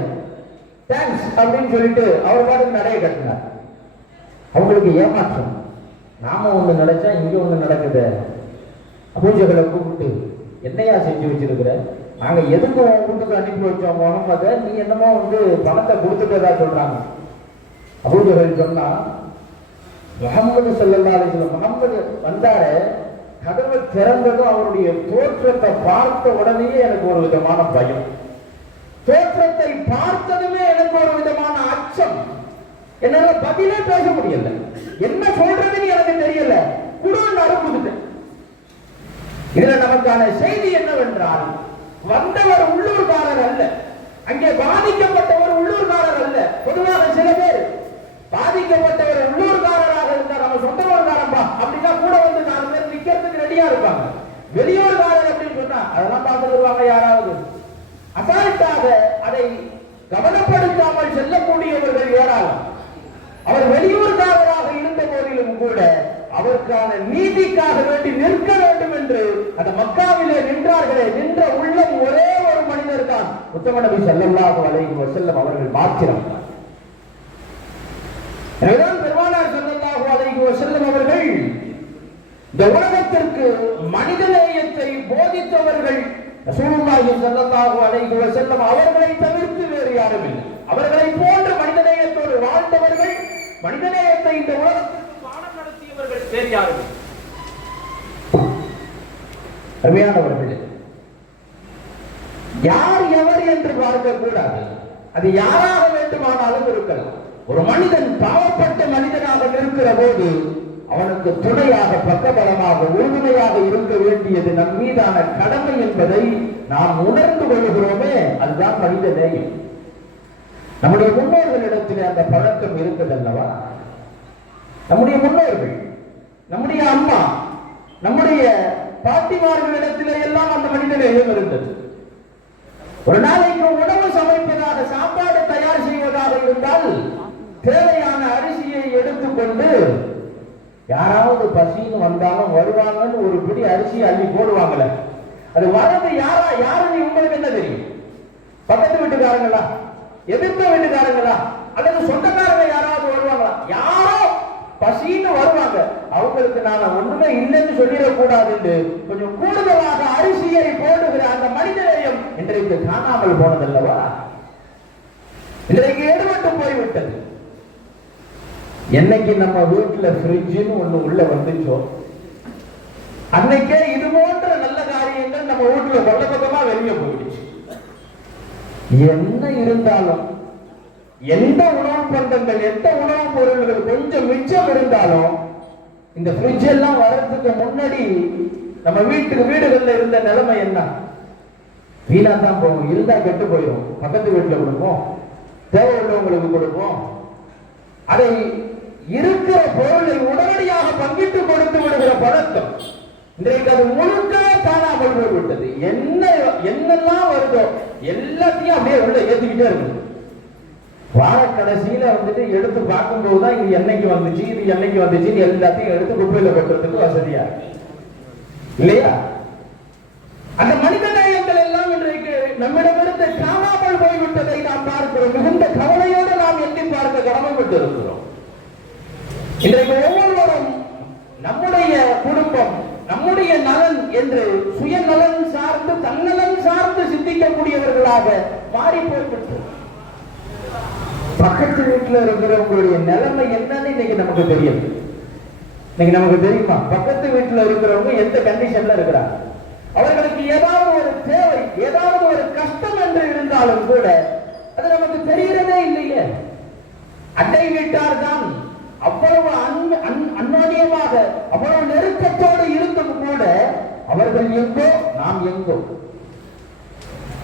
தேங்க்ஸ் அப்படின்னு சொல்லிட்டு அவர் பாட்டுக்கு நடைய கட்டினார். அவங்களுக்கு ஏமாற்றம். நாம ஒண்ணு நினைச்சா இங்க ஒண்ணு நடக்குது. அபூஜஹலை கூப்பிட்டு என்னையா செஞ்சு வச்சிருக்கிற? நாங்க எதுக்கு உன் வீட்டுக்கு அனுப்பி வச்சோம் முகமது, நீ என்னமோ பணத்தை கொடுத்துட்டதா சொல்றாங்க. அபூஜஹல் சொன்னா, முகமது ஸல்லல்லாஹு அலைஹி வஸல்லம் முகமது வந்தாரு, கதவை திறந்ததும் அவருடைய தோற்றத்தை பார்த்த உடனேயே எனக்கு ஒரு விதமான பயம். தோற்றத்தை பார்த்ததுமே எனக்கு ஒரு விதமான அச்சம். என்னால பதிலே பேச முடியல. என்ன சொல்றதுன்னு எனக்கு தெரியல. குடும்பம் அறுப்புட்டேன். இதுல நமக்கான செய்தி என்னவென்றால், வந்தவர் உள்ளூர்காரர் அல்ல, அங்கே பாதிக்கப்பட்டவர் உள்ளூர்காரர் அல்ல. பொதுவாக சில பேர் பாதிக்கப்பட்டவர் உள்ளூர்காரராக இருந்தா நம்ம சொந்தமானதாரப்பா அப்படின்னா கூட வந்து 4 பேர் நிக்கிறதுக்கு ரெடியா இருப்பாங்க. வெளியூர்காரர் அப்படின்னு சொன்னா அதெல்லாம் பார்த்துருவாங்க யாராவது. அசால்ட்டாக அதை கவனப்படுத்தாமல் செல்லக்கூடியவர்கள் ஏராளம். அவர் வெளியூர்காரராக இருந்த போதிலும் கூட அவருக்கான நீதிக்காக வேண்டி நிற்க வேண்டும் என்று அந்த மக்காவிலே நின்றார்களே, நின்ற உள்ளம் ஒரே ஒரு மனிதர் தான், உத்தம நபி ஸல்லல்லாஹு அலைஹி வஸல்லம் அவர்கள் மாத்திரம். எனவேதான் பெருமானார் ஸல்லல்லாஹு அலைஹி வஸல்லம் அவர்கள் இந்த உலகத்திற்கு மனிதநேயத்தை போதித்தவர்கள் ரசூலுல்லாஹி ஸல்லல்லாஹு அலைஹி வஸல்லம் அவர்களை தவிர்த்து வேறு யாரும் இல்லை. அவர்களை போன்ற மனிதநேயத்தோடு வாழ்ந்தவர்கள், மனிதநேயத்தை இந்த உலகத்திற்கு பாடம் நடத்தியவர்கள் வேறு யாரும் இல்லை. அருமையானவர்களே, யார் எவர் என்று பார்க்க கூடாது. அது யாராக வேண்டுமானாலும் இருக்கலாம். ஒரு மனிதன் பாவப்பட்ட மனிதனாக இருக்கிற போது அவனுக்கு துணையாக, பக்கபலமாக, உறுதுணையாக இருக்க வேண்டியது நம் மீதான கடமை என்பதை நாம் உணர்ந்து கொள்கிறோமே, அதுதான் மனித நேயம். நம்முடைய முன்னோர்களிடத்தில் அந்த பழக்கம் இருக்குது அல்லவா? நம்முடைய முன்னோர்கள், நம்முடைய அம்மா, நம்முடைய பாட்டிமார்களிடத்திலே எல்லாம் அந்த மனித நேயம் இருந்தது. ஒரு நாளைக்கு உணவு சமைப்பதாக, சாப்பாடு தயார் செய்வதாக இருந்தால் தேவையான அரிசியை எடுத்துக்கொண்டு யாராவது பசின்னு வந்தாலும் வருவாங்கன்னு ஒரு பிடி அரிசி அள்ளி போடுவாங்கல்ல, அது வரது யாருன்னு உங்களுக்கு என்ன தெரியும்? பக்கத்து வீட்டுக்காரங்களா, எதிர்த்த வீட்டுக்காரங்களா, அல்லது சொந்தக்காரங்க யாராவது வருவாங்களா? யாரோ பசின்னு வருவாங்க. அவங்களுக்கு நாம ஒண்ணுமே இல்லைன்னு சொல்லிடக்கூடாது என்று கொஞ்சம் கூடுதலாக அரிசியை போடுகிற அந்த மனிதநேயம் இன்றைக்கு காணாமல் போனதல்லவா? இன்றைக்கு எடுபட்டு போய்விட்டது. என்னைக்கு நம்ம வீட்டுல ஃப்ரிட்ஜ்னு ஒண்ணு உள்ள வந்துச்சோ, அன்னைக்கே இது போன்ற நல்ல காரியங்கள் நம்ம வீட்டுல கொள்ள பக்கமா வெளியே போயிடுச்சு. என்ன இருந்தாலும், எந்த உணவு பண்டங்கள், எந்த உணவு பொருள்கள் கொஞ்சம் மிச்சம் இருந்தாலும், இந்த ஃப்ரிட்ஜ் எல்லாம் வர்றதுக்கு முன்னாடி நம்ம வீடுகள்ல இருந்த நிலைமை என்ன? வீணா தான் போகும். இருந்தா கெட்டு போயிடும். பக்கத்து வீட்டுல கொடுப்போம், தேவை உள்ளவங்களுக்கு கொடுப்போம். அதை இருக்கிற பொருளை உடனடியாக பங்கிட்டு கொடுத்து விடுகிற பழக்கம் இன்றைக்கு அது முழுக்க காணாமல் போய்விட்டது. என்னெல்லாம் வருதோ எல்லாத்தையும் அப்படியே உள்ள ஏத்திக்கிட்டே இருக்கு. வார கடைசியில எடுத்து பார்க்கும் போதுதான் இது என்னைக்கு வந்துச்சு, இது என்னைக்கு வந்துச்சு, எல்லாத்தையும் எடுத்து குப்பையில கொட்டுறதுக்கு வசதியா இருக்கு இல்லையா? அந்த மனித நேயங்கள் எல்லாம் இன்றைக்கு நம்மிடமிருந்து காணாமல் போய்விட்டதை நாம் பார்க்கிறோம். மிகுந்த கவலையோடு நாம் எண்ணி பார்க்க கடமைப்பட்டு இருக்கிறோம். இன்றைக்கு ஒவ்வொருவரும் நம்முடைய குடும்பம், நம்முடைய நலன் என்று சுயநலன் சார்ந்து, தன்னலன் சார்ந்து சிந்திக்கக்கூடியவர்களாக மாறி போய்விட்டோம். பக்கத்து வீட்டில் இருக்கிறவங்களுடைய நிலைமை என்னன்னு இன்னைக்கு நமக்கு தெரியும். இன்னைக்கு நமக்கு தெரியுமா பக்கத்து வீட்டுல இருக்கிறவங்க எந்த கண்டிஷன்ல இருக்கிறாங்க? அவர்களுக்கு ஏதாவது ஒரு தேவை, ஏதாவது ஒரு கஷ்டம் என்று இருந்தாலும் கூட அது நமக்கு தெரிகிறதே இல்லையே. அண்டை வீட்டார் தான் அவ்வளவு அந்யோன்யமாக அவ்வளவு நெருக்கத்தோடு இருந்தும் கூட அவர்கள் எங்கோ நாம் எங்கோ.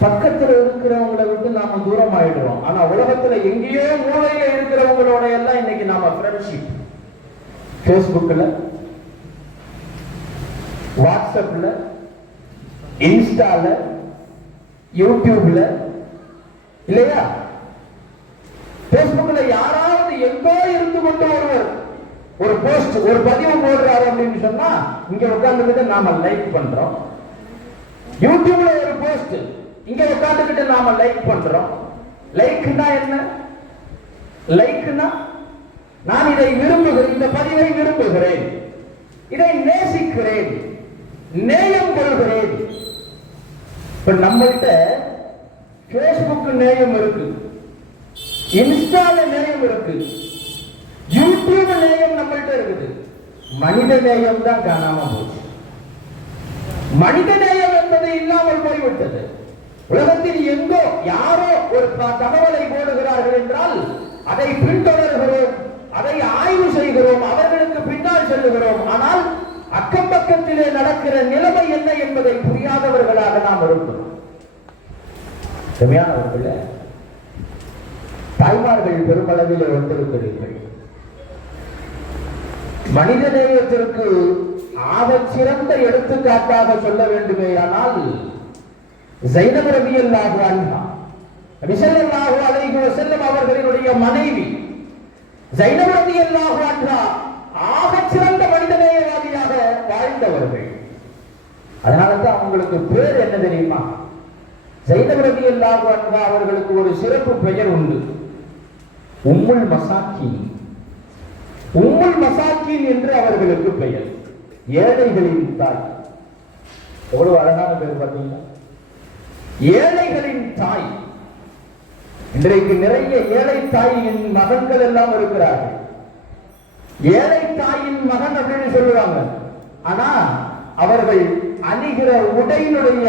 பக்கத்துல இருக்கிறவங்களை விட்டு நாம தூரம் ஆயிடுவோம். ஆனா உலகத்துல எங்கேயோ மூலையில இருக்கிறவங்களோட எல்லாம் இன்னைக்கு நாம ஃப்ரெண்ட்ஷிப். ஃபேஸ்புக்ல, வாட்ஸ்அப்ல, இன்ஸ்டால, யூடியூப்ல இல்லையா? ஃபேஸ்புக்ல யாராவது எங்கோ இருந்து கொண்டு ஒருவர் ஒரு போஸ்ட் ஒரு பதிவு போடுறாரு அப்படின்னு சொன்னா இங்க உட்கார்ந்துகிட்டு நாம லைக் பண்றோம். யூடியூப்ல ஒரு போஸ்ட் இங்க உட்கார்ந்துகிட்டு நாம லைக் பண்றோம். லைக்னா என்ன? லைக்னா நான் இதை விரும்புகிறேன், இந்த பதிவை விரும்புகிறேன், இதை நேசிக்கிறேன், நேயம் கொள்கிறேன். இப்ப நம்மள்கிட்ட ஃபேஸ்புக் நேயம் இருக்கு, இன்ஸ்டால நேயம் இருக்கு, யூடியூப் நேயம் நம்மள்கிட்ட இருக்குது. மனித நேயம் தான் காணாம போச்சு. மனித நேயம் என்பது இல்லாமல் போய்விட்டது. உலகத்தில் எங்கோ யாரோ ஒரு தகவலை போடுகிறார்கள் என்றால் அதை பின்தொடர்கிறோம், அதை ஆய்வு செய்கிறோம், அவர்களுக்கு பின்னால் செல்லுகிறோம். ஆனால் அக்கம் பக்கத்திலே நடக்கிற நிலைமை என்ன என்பதை புரியாதவர்களாக நாம் இருக்கிறோம். செமையானவர்களே, தாய்மார்கள் பெருமளவிலே வந்திருக்கிறீர்கள். மனித நேயத்திற்கு ஆகச் சிறந்த எடுத்துக்காட்டாக சொல்ல வேண்டுமே ஆனால் ஸைனப் ரலியல்லாஹு அன்ஹா, நபி ஸல்லல்லாஹு அலைஹி வஸல்லம் அவர்களினுடைய மனைவி ஸைனப் ரலியல்லாஹு அன்ஹா ஆகச் சிறந்த மனிதநேயவாதியாக வாழ்ந்தவர்கள். அதனாலதான் அவங்களுக்கு பேர் என்ன தெரியுமா? ஸைனப் ரலியல்லாஹு அன்ஹா அவர்களுக்கு ஒரு சிறப்பு பெயர் உண்டு, உம்முல் மசாக்கீன். உம்முல் மசாக்கீன் என்று அவர்களுக்கு பெயர், ஏழைகளின் தாய். எவ்வளவு அழகான பேர் பார்த்தீங்களா? ஏழைகளின் தாய். இன்றைக்கு நிறைய ஏழை தாயின் மகன்கள் எல்லாம் இருக்கிறார்கள். ஏழை தாயின் மகன் அப்படின்னு சொல்லுவாங்க. ஆனா அவர்கள் அணிகிற உடையினுடைய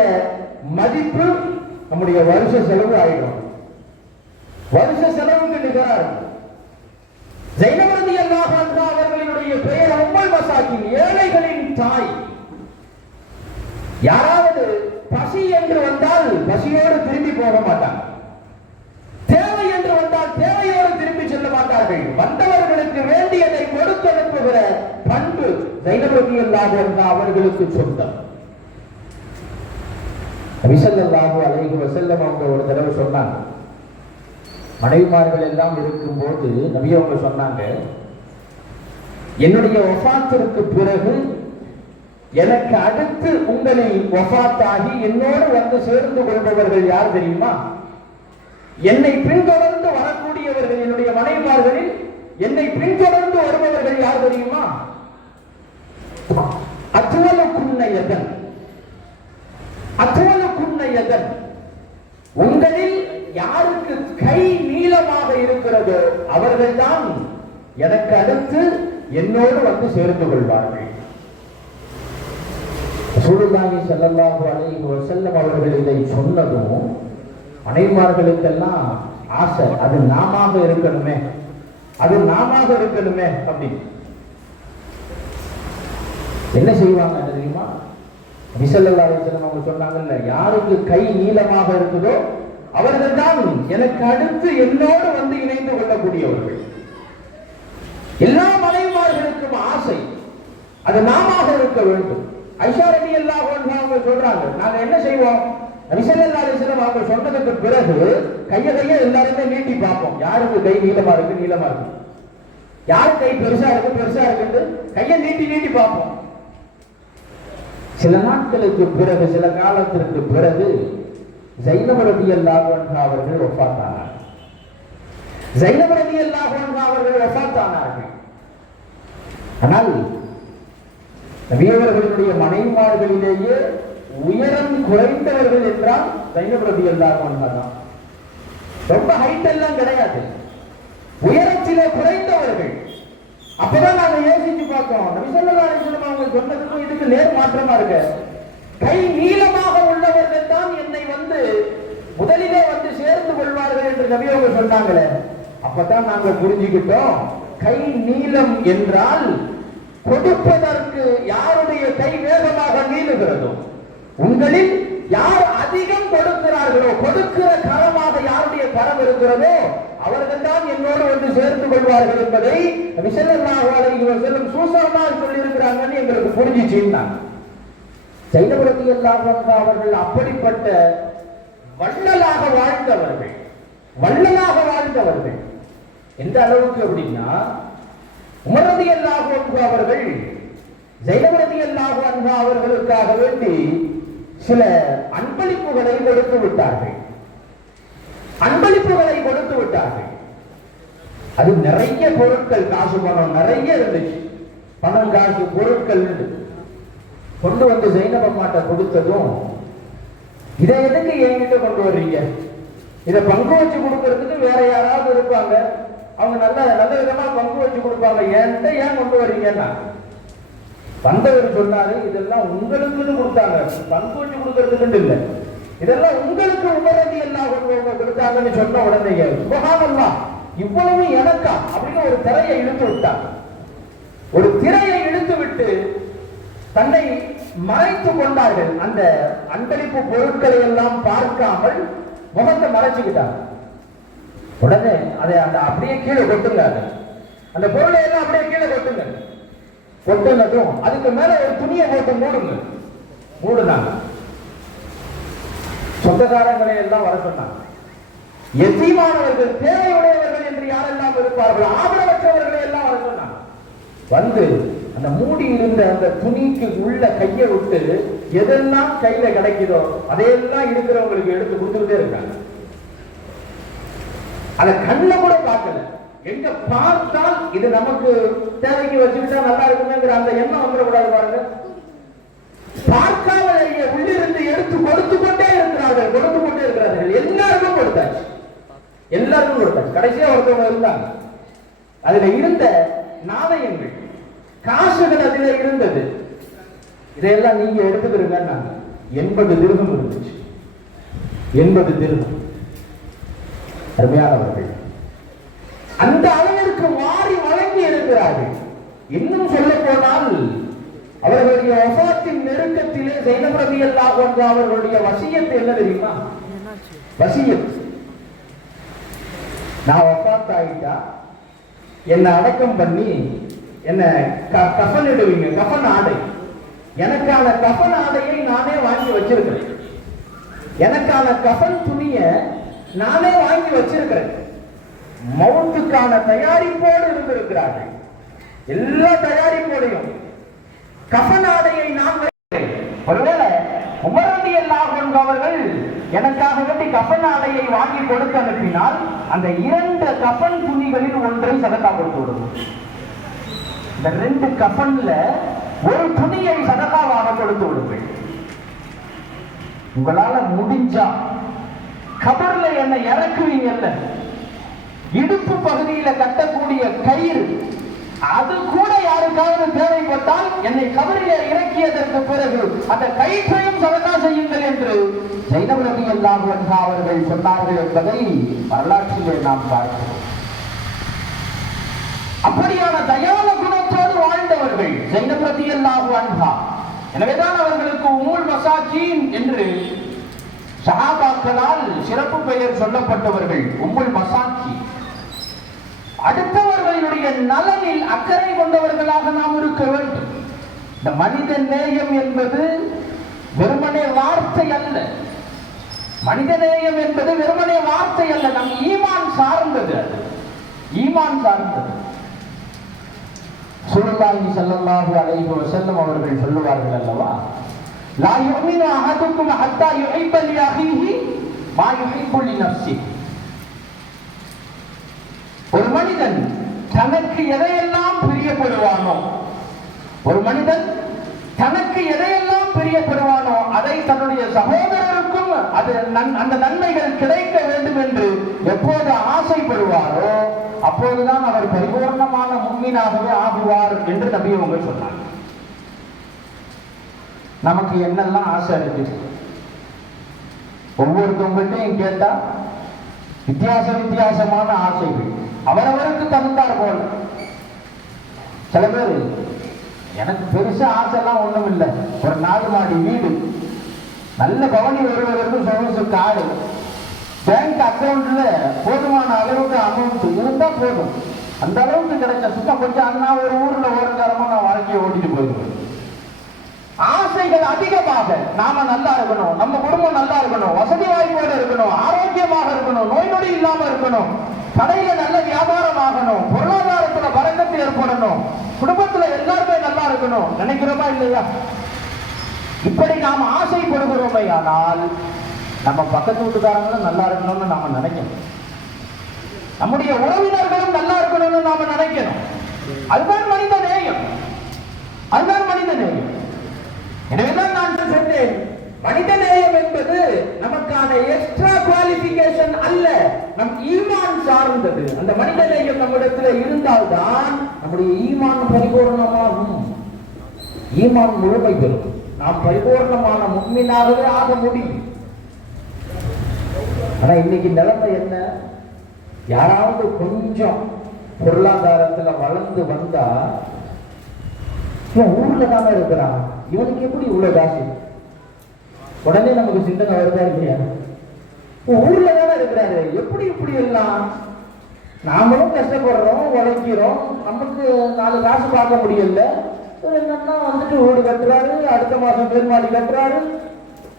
மதிப்பு நம்முடைய வருஷ செலவு ஆயிடும். வருஷ செலவுக்கு நிகராக ஸைனப் ரலியல்லாஹு அன்ஹா அவர்களினுடைய பெயர் உம்முல் மசாக்கீன், ஏழைகளின் தாய். யாராவது பசி என்று வந்தால் பசியோடு திரும்பி போக மாட்டாங்க, தேவை என்று வந்தால் தேவையோடு திரும்பி செல்ல மாட்டார்கள். வந்தவர்களுக்கு வேண்டியதை கொடுத்து அனுப்புகிற பண்பு ஸைனப் ரலியல்லாஹு அன்ஹா அவர்களுக்கு சொந்தம். நபி ஸல்லல்லாஹு அலைஹி வஸல்லம் அவங்க ஒரு தடவை சொன்னாங்க, மனைவிமார்கள் எல்லாம் இருக்கும்போது நபி அவங்க சொன்னாங்க, என்னுடைய வஃபாத்திற்கு பிறகு எனக்கு அடுத்து உங்களில் வஃபாத்தாகி என்னோடு வந்து சேர்ந்து கொள்பவர்கள் யார் தெரியுமா? என்னை பின்தொடர்ந்து வரக்கூடியவர்கள், என்னுடைய மனைவிமார்களில் என்னை பின்தொடர்ந்து வருபவர்கள் யார் தெரியுமா? அத்வலுக்குன்னயதன், அத்வலுக்குன்னயதன். உங்களில் யாருக்கு கை நீளமாக இருக்கிறதோ அவர்கள்தான் எனக்கு அடுத்து என்னோடு வந்து சேர்ந்து கொள்வார்கள். ரசூலுல்லாஹி ஸல்லல்லாஹு அலைஹி வஸல்லம் அவர்கள் இதை சொன்னதும் மனைவிமார்களுக்கெல்லாம் ஆசை, அது நாமாக இருக்கணுமே, அது நாமாக இருக்கணுமே. அப்படி என்ன செய்வாங்க தெரியுமா? நபி ஸல்லல்லாஹு அலைஹி வஸல்லம் அவங்க சொன்னாங்கல்ல, யாருக்கு கை நீளமாக இருக்குதோ அவர்கள் தான் எனக்கு அடுத்து என்னோடு வந்து இணைந்து கொள்ளக்கூடியவர்கள். எல்லா மனைவிமார்களுக்கும் ஆசை, அது நாமாக இருக்க வேண்டும். ஐஷா ரலியல்லாஹு அன்ஹா அவங்க சொல்றாங்க, நாங்க என்ன செய்வோம், நபி ஸல்லல்லாஹு அலைஹி வஸல்லம் அவங்க சொன்னதுக்கு பிறகு கையை எல்லாருமே நீட்டி பார்ப்போம், யாருக்கு கை நீளமா இருக்கு, நீளமா இருக்கு, யாரு கை பெருசா இருக்கு, பெருசா இருக்கு, கையை நீட்டி நீட்டி பார்ப்போம். சில நாட்களுக்கு பிறகு, சில காலத்திற்கு பிறகு ஸைனப் ரலியல்லாஹு அன்ஹா அவர்கள் வஃபாத்தானார்கள். ஸைனப் ரலியல்லாஹு அன்ஹா அவர்கள் வஃபாத்தானார்கள். ஆனால் நபி அவர்களுடைய மனைவிமார்களிலேயே உயரம் குறைந்தவர்கள் என்றால் ஸைனப் ரலியல்லாஹு அன்ஹா தான். ரொம்ப ஹைட் எல்லாம் கிடையாது, உயரத்திலே குறைந்தவர்கள். அப்பதான் நாங்க யோசிச்சு பார்த்தோம். நபி ஸல்லல்லாஹு அலைஹி வஸல்லம் அவங்க சொன்னதுக்கும் இதுக்கு நேர் மாற்றமா இருக்கு. கை நீளமாக உள்ளவர்கள் தான் என்னை முதலிலே சேர்ந்து கொள்வார்கள் என்று நபி அவங்க சொன்னாங்களே. அப்பதான் நாங்க புரிஞ்சுக்கிட்டோம், கை நீளம் என்றால் கொடுப்பதற்கு யாருடைய கை வேகமாக நீளுகிறதோ, உங்களில் யார் அதிகம் கொடுக்கிறார்களோ, கொடுக்கிற கரமாக யாருடைய கரம் இருக்கிறதோ அவர்கள் தான் என்னோடு சேர்ந்து கொள்வார்கள் என்பதை நபி ஸல்லல்லாஹு அலைஹி வஸல்லம் சூசகமாக சொல்லி இருக்கிறாங்கன்னு எங்களுக்கு புரிஞ்சிச்சுன்னா, ஜைனப் ரலியல்லாஹு அன்ஹு அவர்கள் அப்படிப்பட்ட வள்ளலாக வாழ்ந்தவர்கள். எந்த அளவுக்கு அப்படின்னா, உமர் ரலியல்லாஹு அன்ஹு அவர்கள் ஜைனப் ரலியல்லாஹு அன்ஹு அவர்களுக்காக வேண்டி சில அன்பளிப்புகளை கொடுத்து விட்டார்கள். அது நிறைய பொருட்கள், காசு பணம் நிறைய இருந்துச்சு. பணம் காசு பொருட்கள் கொண்டு ஜைனப் அம்மாட்ட கொடுத்ததும், இதை எதுக்கு என்கிட்ட கொண்டு வர்றீங்க, இதை பங்கு வச்சு கொடுக்கறதுக்கு வேற யாராவது இருப்பாங்க, அவங்க நல்ல விதமா பங்கு வச்சு கொடுப்பாங்க, என்கிட்ட ஏன் கொண்டு வர்றீங்கன்னா, வந்தவர் சொன்னாரு, இதெல்லாம் உங்களுக்குன்னு கொடுத்தாங்க, பங்கு வச்சு கொடுக்கறதுக்கு இல்லை, இதெல்லாம் உங்களுக்கு உமர் ரலியல்லாஹு அன்ஹு கொடுத்தாங்கன்னு சொன்ன உடனே சுப்ஹானல்லாஹ், இவ்வளவு எனக்கா அப்படின்னு ஒரு திரையை இழுத்து விட்டாங்க. ஒரு திரையை இழுத்து விட்டு தன்னை மறைத்துக் கொண்டார்கள். அந்த அன்பளிப்பு பொருட்களை எல்லாம் பார்க்காமல் முகத்தை மறைச்சுக்கிட்டாங்க. உடனே அதை அப்படியே கீழே கொட்டுங்க, அந்த பொருளை எல்லாம் அப்படியே கீழே கொட்டுங்க. கொட்டுனதும் அதுக்கு மேல ஒரு துணியை போட்டு மூடுனாங்க. சொந்தக்காரங்களை எல்லாம் வர சொன்னாங்க. எத்தீமானவர்கள், தேவையுடையவர்கள் என்று யாரெல்லாம் இருப்பார்கள், ஆதரவற்றவர்களை எல்லாம் வர சொன்னாங்க. அந்த மூடி இருந்த அந்த துணிக்கு உள்ள கையை விட்டு எதெல்லாம் கையில கிடைக்குதோ அதையெல்லாம் இருக்கிறவங்களுக்கு எடுத்து கொடுத்துக்கிட்டே இருக்காங்க. அதை கண்ண கூட பார்க்கல. எங்க பார்த்தால் இது நமக்கு தேவைக்கு வச்சுக்கிட்டா நல்லா இருக்குங்கிற அந்த எண்ணம் வந்துடக்கூடாது பாருங்க. பார்க்காமலேயே உள்ளிருந்து எடுத்து கொடுத்து கொண்டே இருக்கிறார்கள். எல்லாருக்கும் கொடுத்தாச்சு. கடைசியா ஒருத்தவங்க இருந்தாங்க, அதுல இருந்த நாணயங்கள், காசுகள் அதுல இருந்தது. இதையெல்லாம் நீங்க எடுத்துக்கிறீங்க. 80 திர்ஹம் இருந்துச்சு. 80 திர்ஹம். அருமையானவர்கள், அந்த அளவிற்கு மாறி வழங்கி இருக்கிறார்கள். இன்னும் சொல்ல போனால் அவர்களுடைய வஃபாத்தின் நெருக்கத்திலே ஜைனப் ரலியல்லாஹு அன்ஹு அவர்களுடைய வசியத் என்ன தெரியுமா? வசியத், நான் வஃபாத் ஆயிட்டா என்னை அடக்கம் பண்ணி என்ன கஃன் இடுவீங்க, கஃன் ஆடை. எனக்கான கஃன் ஆடையை நானே வாங்கி வச்சிருக்கிறேன். எனக்கான கஃன் துணியை நானே வாங்கி வச்சிருக்கிறேன். மௌத்துக்கான தயாரிப்போடு இருந்திருக்கிறார்கள். எல்லா தயாரிப்போடையும் கஃன் ஆடையை நான் வைக்கிறேன். ஒருவேளை உமர் ரலியல்லாஹு அன்ஹு அவர்கள் எனக்காக வேண்டி கஃன் ஆடையை வாங்கி கொடுத்து அனுப்பினால் அந்த 2 கஃன் துணிகளில் ஒன்றை சதகா கொடுத்து விடுவோம். இந்த 2 கஃன்ல ஒரு துணியை சதகாவாக கொடுத்து விடுவேன். உங்களால முடிஞ்சா கபர்ல என்ன இறக்குவீங்கல்ல, இடுப்பு பகுதியில கட்டக்கூடிய கயிறு, அது கூட யாருக்காவது தேவைப்பட்டால் என்னை கபரிலே இறக்கியதற்கு பிறகு அந்த கயிற்றையும் சதகா செய்யுங்கள் என்று ஜைனப் ரலியல்லாஹு அன்ஹா அவர்கள் சொன்னார்கள் என்பதை வரலாற்றிலே நாம் பார்க்கிறோம். அப்படியான தயான குணத்தோடு வாழ்ந்தவர்கள் ஜைனப் ரலியல்லாஹு அன்ஹா. எனவேதான் அவர்களுக்கு உம்முல் மசாகீன் என்று சஹாபாக்களால் சிறப்பு பெயர் சொல்லப்பட்டவர்கள். உம்முல் மசாகீன், அடுத்தவர்களுடைய நலனில் அக்கறை கொண்டவர்களாக நாம் இருக்க வேண்டும். இந்த மனித நேயம் என்பது வெறுமனே வார்த்தை அல்ல. மனித நேயம் என்பது வெறுமனே வார்த்தை அல்ல, நம் ஈமான் சார்ந்தது. அது ஈமான் சார்ந்தது. ரசூலுல்லாஹி ஸல்லல்லாஹு அலைஹி வஸல்லம் அவர்கள் சொல்லுவார்கள் அல்லவா, லா யுமினு அஹதுக்கும் ஹத்தா யுஹிப்ப லி அஹீஹி மா யுஹிப்பு லி நஃப்ஸிஹி. ஒரு மனிதன் தனக்கு எதையெல்லாம் பிரியப்படுவானோ, அதை தன்னுடைய சகோதரருக்கும் அந்த நன்மைகள் கிடைக்க வேண்டும் என்று எப்போது ஆசைப்படுவாரோ அப்போதுதான் அவர் பரிபூர்ணமான முஃமினாகவே ஆகுவார் என்று நபி அவங்க சொன்னார். நமக்கு என்னெல்லாம் ஆசை இருக்கு? ஒவ்வொருத்தவங்கள்ட்டையும் கேட்டா வித்தியாசமான ஆசைகள் அவரவருக்கு தகுந்தார் போல. சில பேர் எனக்கு பெருசா ஆசை எல்லாம் ஒண்ணும் இல்லை, ஒரு 4 மாடி வீடு, நல்ல பவனி வருவதற்கு சொகுசு காடு, பேங்க் அக்கௌண்ட்ல போதுமான அளவுக்கு அமௌண்ட் இருந்தா போதும், அந்த அளவுக்கு கிடைச்ச சும்மா கொஞ்சம் அண்ணா ஒரு ஊர்ல ஓரங்காரமா நான் வாழ்க்கையை ஓட்டிட்டு போயிடுவேன். ஆசைகள் அதிகமாக நாம நல்லா இருக்கணும், நம்ம குடும்பம் நல்லா இருக்கணும், வசதி வாய்ப்போடு இருக்கணும், ஆரோக்கியமாக இருக்கணும், நோய் நொடி இல்லாம இருக்கணும், கடையில நல்ல வியாபாரம் ஆகணும், பொருளாதாரத்துல பரக்கத்து ஏற்படணும், குடும்பத்துல எல்லாருமே நல்லா இருக்கணும் நினைக்கிறோமா இல்லையா? இப்படி நாம் ஆசைப்படுகிறோமே ஆனால் நம்ம பக்கத்து வீட்டுக்காரங்களும் நல்லா இருக்கணும்னு நாம நினைக்கணும், நம்முடைய உறவினர்களும் நல்லா இருக்கணும்னு நாம நினைக்கணும். அதுதான் மனித நேயம், அதுதான் மனித நேயம். எனவேதான் நான் சொன்னேன், மனித நேயம் என்பது நமக்கான எக்ஸ்ட்ரா குவாலிபிகேஷன் அல்ல, நம் ஈமான் சார்ந்தது. அந்த மனித நேயம் நம்மிடத்தில் இருந்தால்தான் நம்முடைய ஈமான் பரிபூர்ணமாகும், ஈமான் முழுமை பெறும், நாம் பரிபூர்ணமான முஃமினாகவே ஆக முடியும். ஆனா இன்னைக்கு நிலைமை என்ன? யாராவது கொஞ்சம் பொருளாதாரத்துல வளர்ந்து வந்தா ஊர்ல தானே இருக்கிறான், இவனுக்கு எப்படி இவ்வளவு காசு? உடனே நமக்கு சிந்தனை வருதா இல்லையா? ஊர்ல தானே இருக்கிறாரு, எப்படி இப்படி எல்லாம்? நாமளும் கஷ்டப்படுறோம், உழைக்கிறோம், நமக்கு 4 காசு பார்க்க முடியல, என்னன்னா வந்துட்டு வீடு கட்டுறாரு, அடுத்த மாசம் பெருமாடி கட்டுறாரு,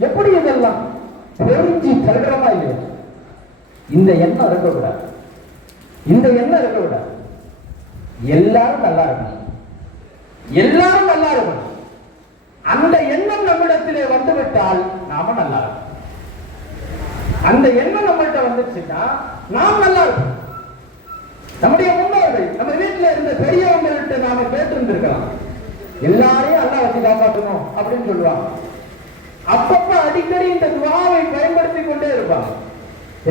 எப்படி இதெல்லாம் தெரிஞ்சு தள்ளுறமா இல்லையா? இந்த எண்ணம் இருக்கக்கூடாது, இந்த எண்ணம் இருக்கக்கூடாது. எல்லாரும் நல்லா இருக்கணும், எல்லாரும் நல்லா இருக்கணும். அந்த எண்ணம் நம்மிடத்திலே வந்துவிட்டால் நாம நல்லா இருக்கும். அந்த எண்ணம் நம்மள்கிட்ட வந்துச்சுன்னா நாம் நல்லா இருக்கும். நம்முடைய முன்னோர்கள் நம்ம வீட்டில் இருந்த பெரியவங்கள்ட்ட நாம கேட்டிருந்திருக்கலாம், எல்லாரையும் அல்லா வச்சு காப்பாற்றணும் அப்படின்னு சொல்லுவாங்க. அப்பப்ப அடிக்கடி இந்த துஆவை பயன்படுத்தி கொண்டே இருப்பாங்க.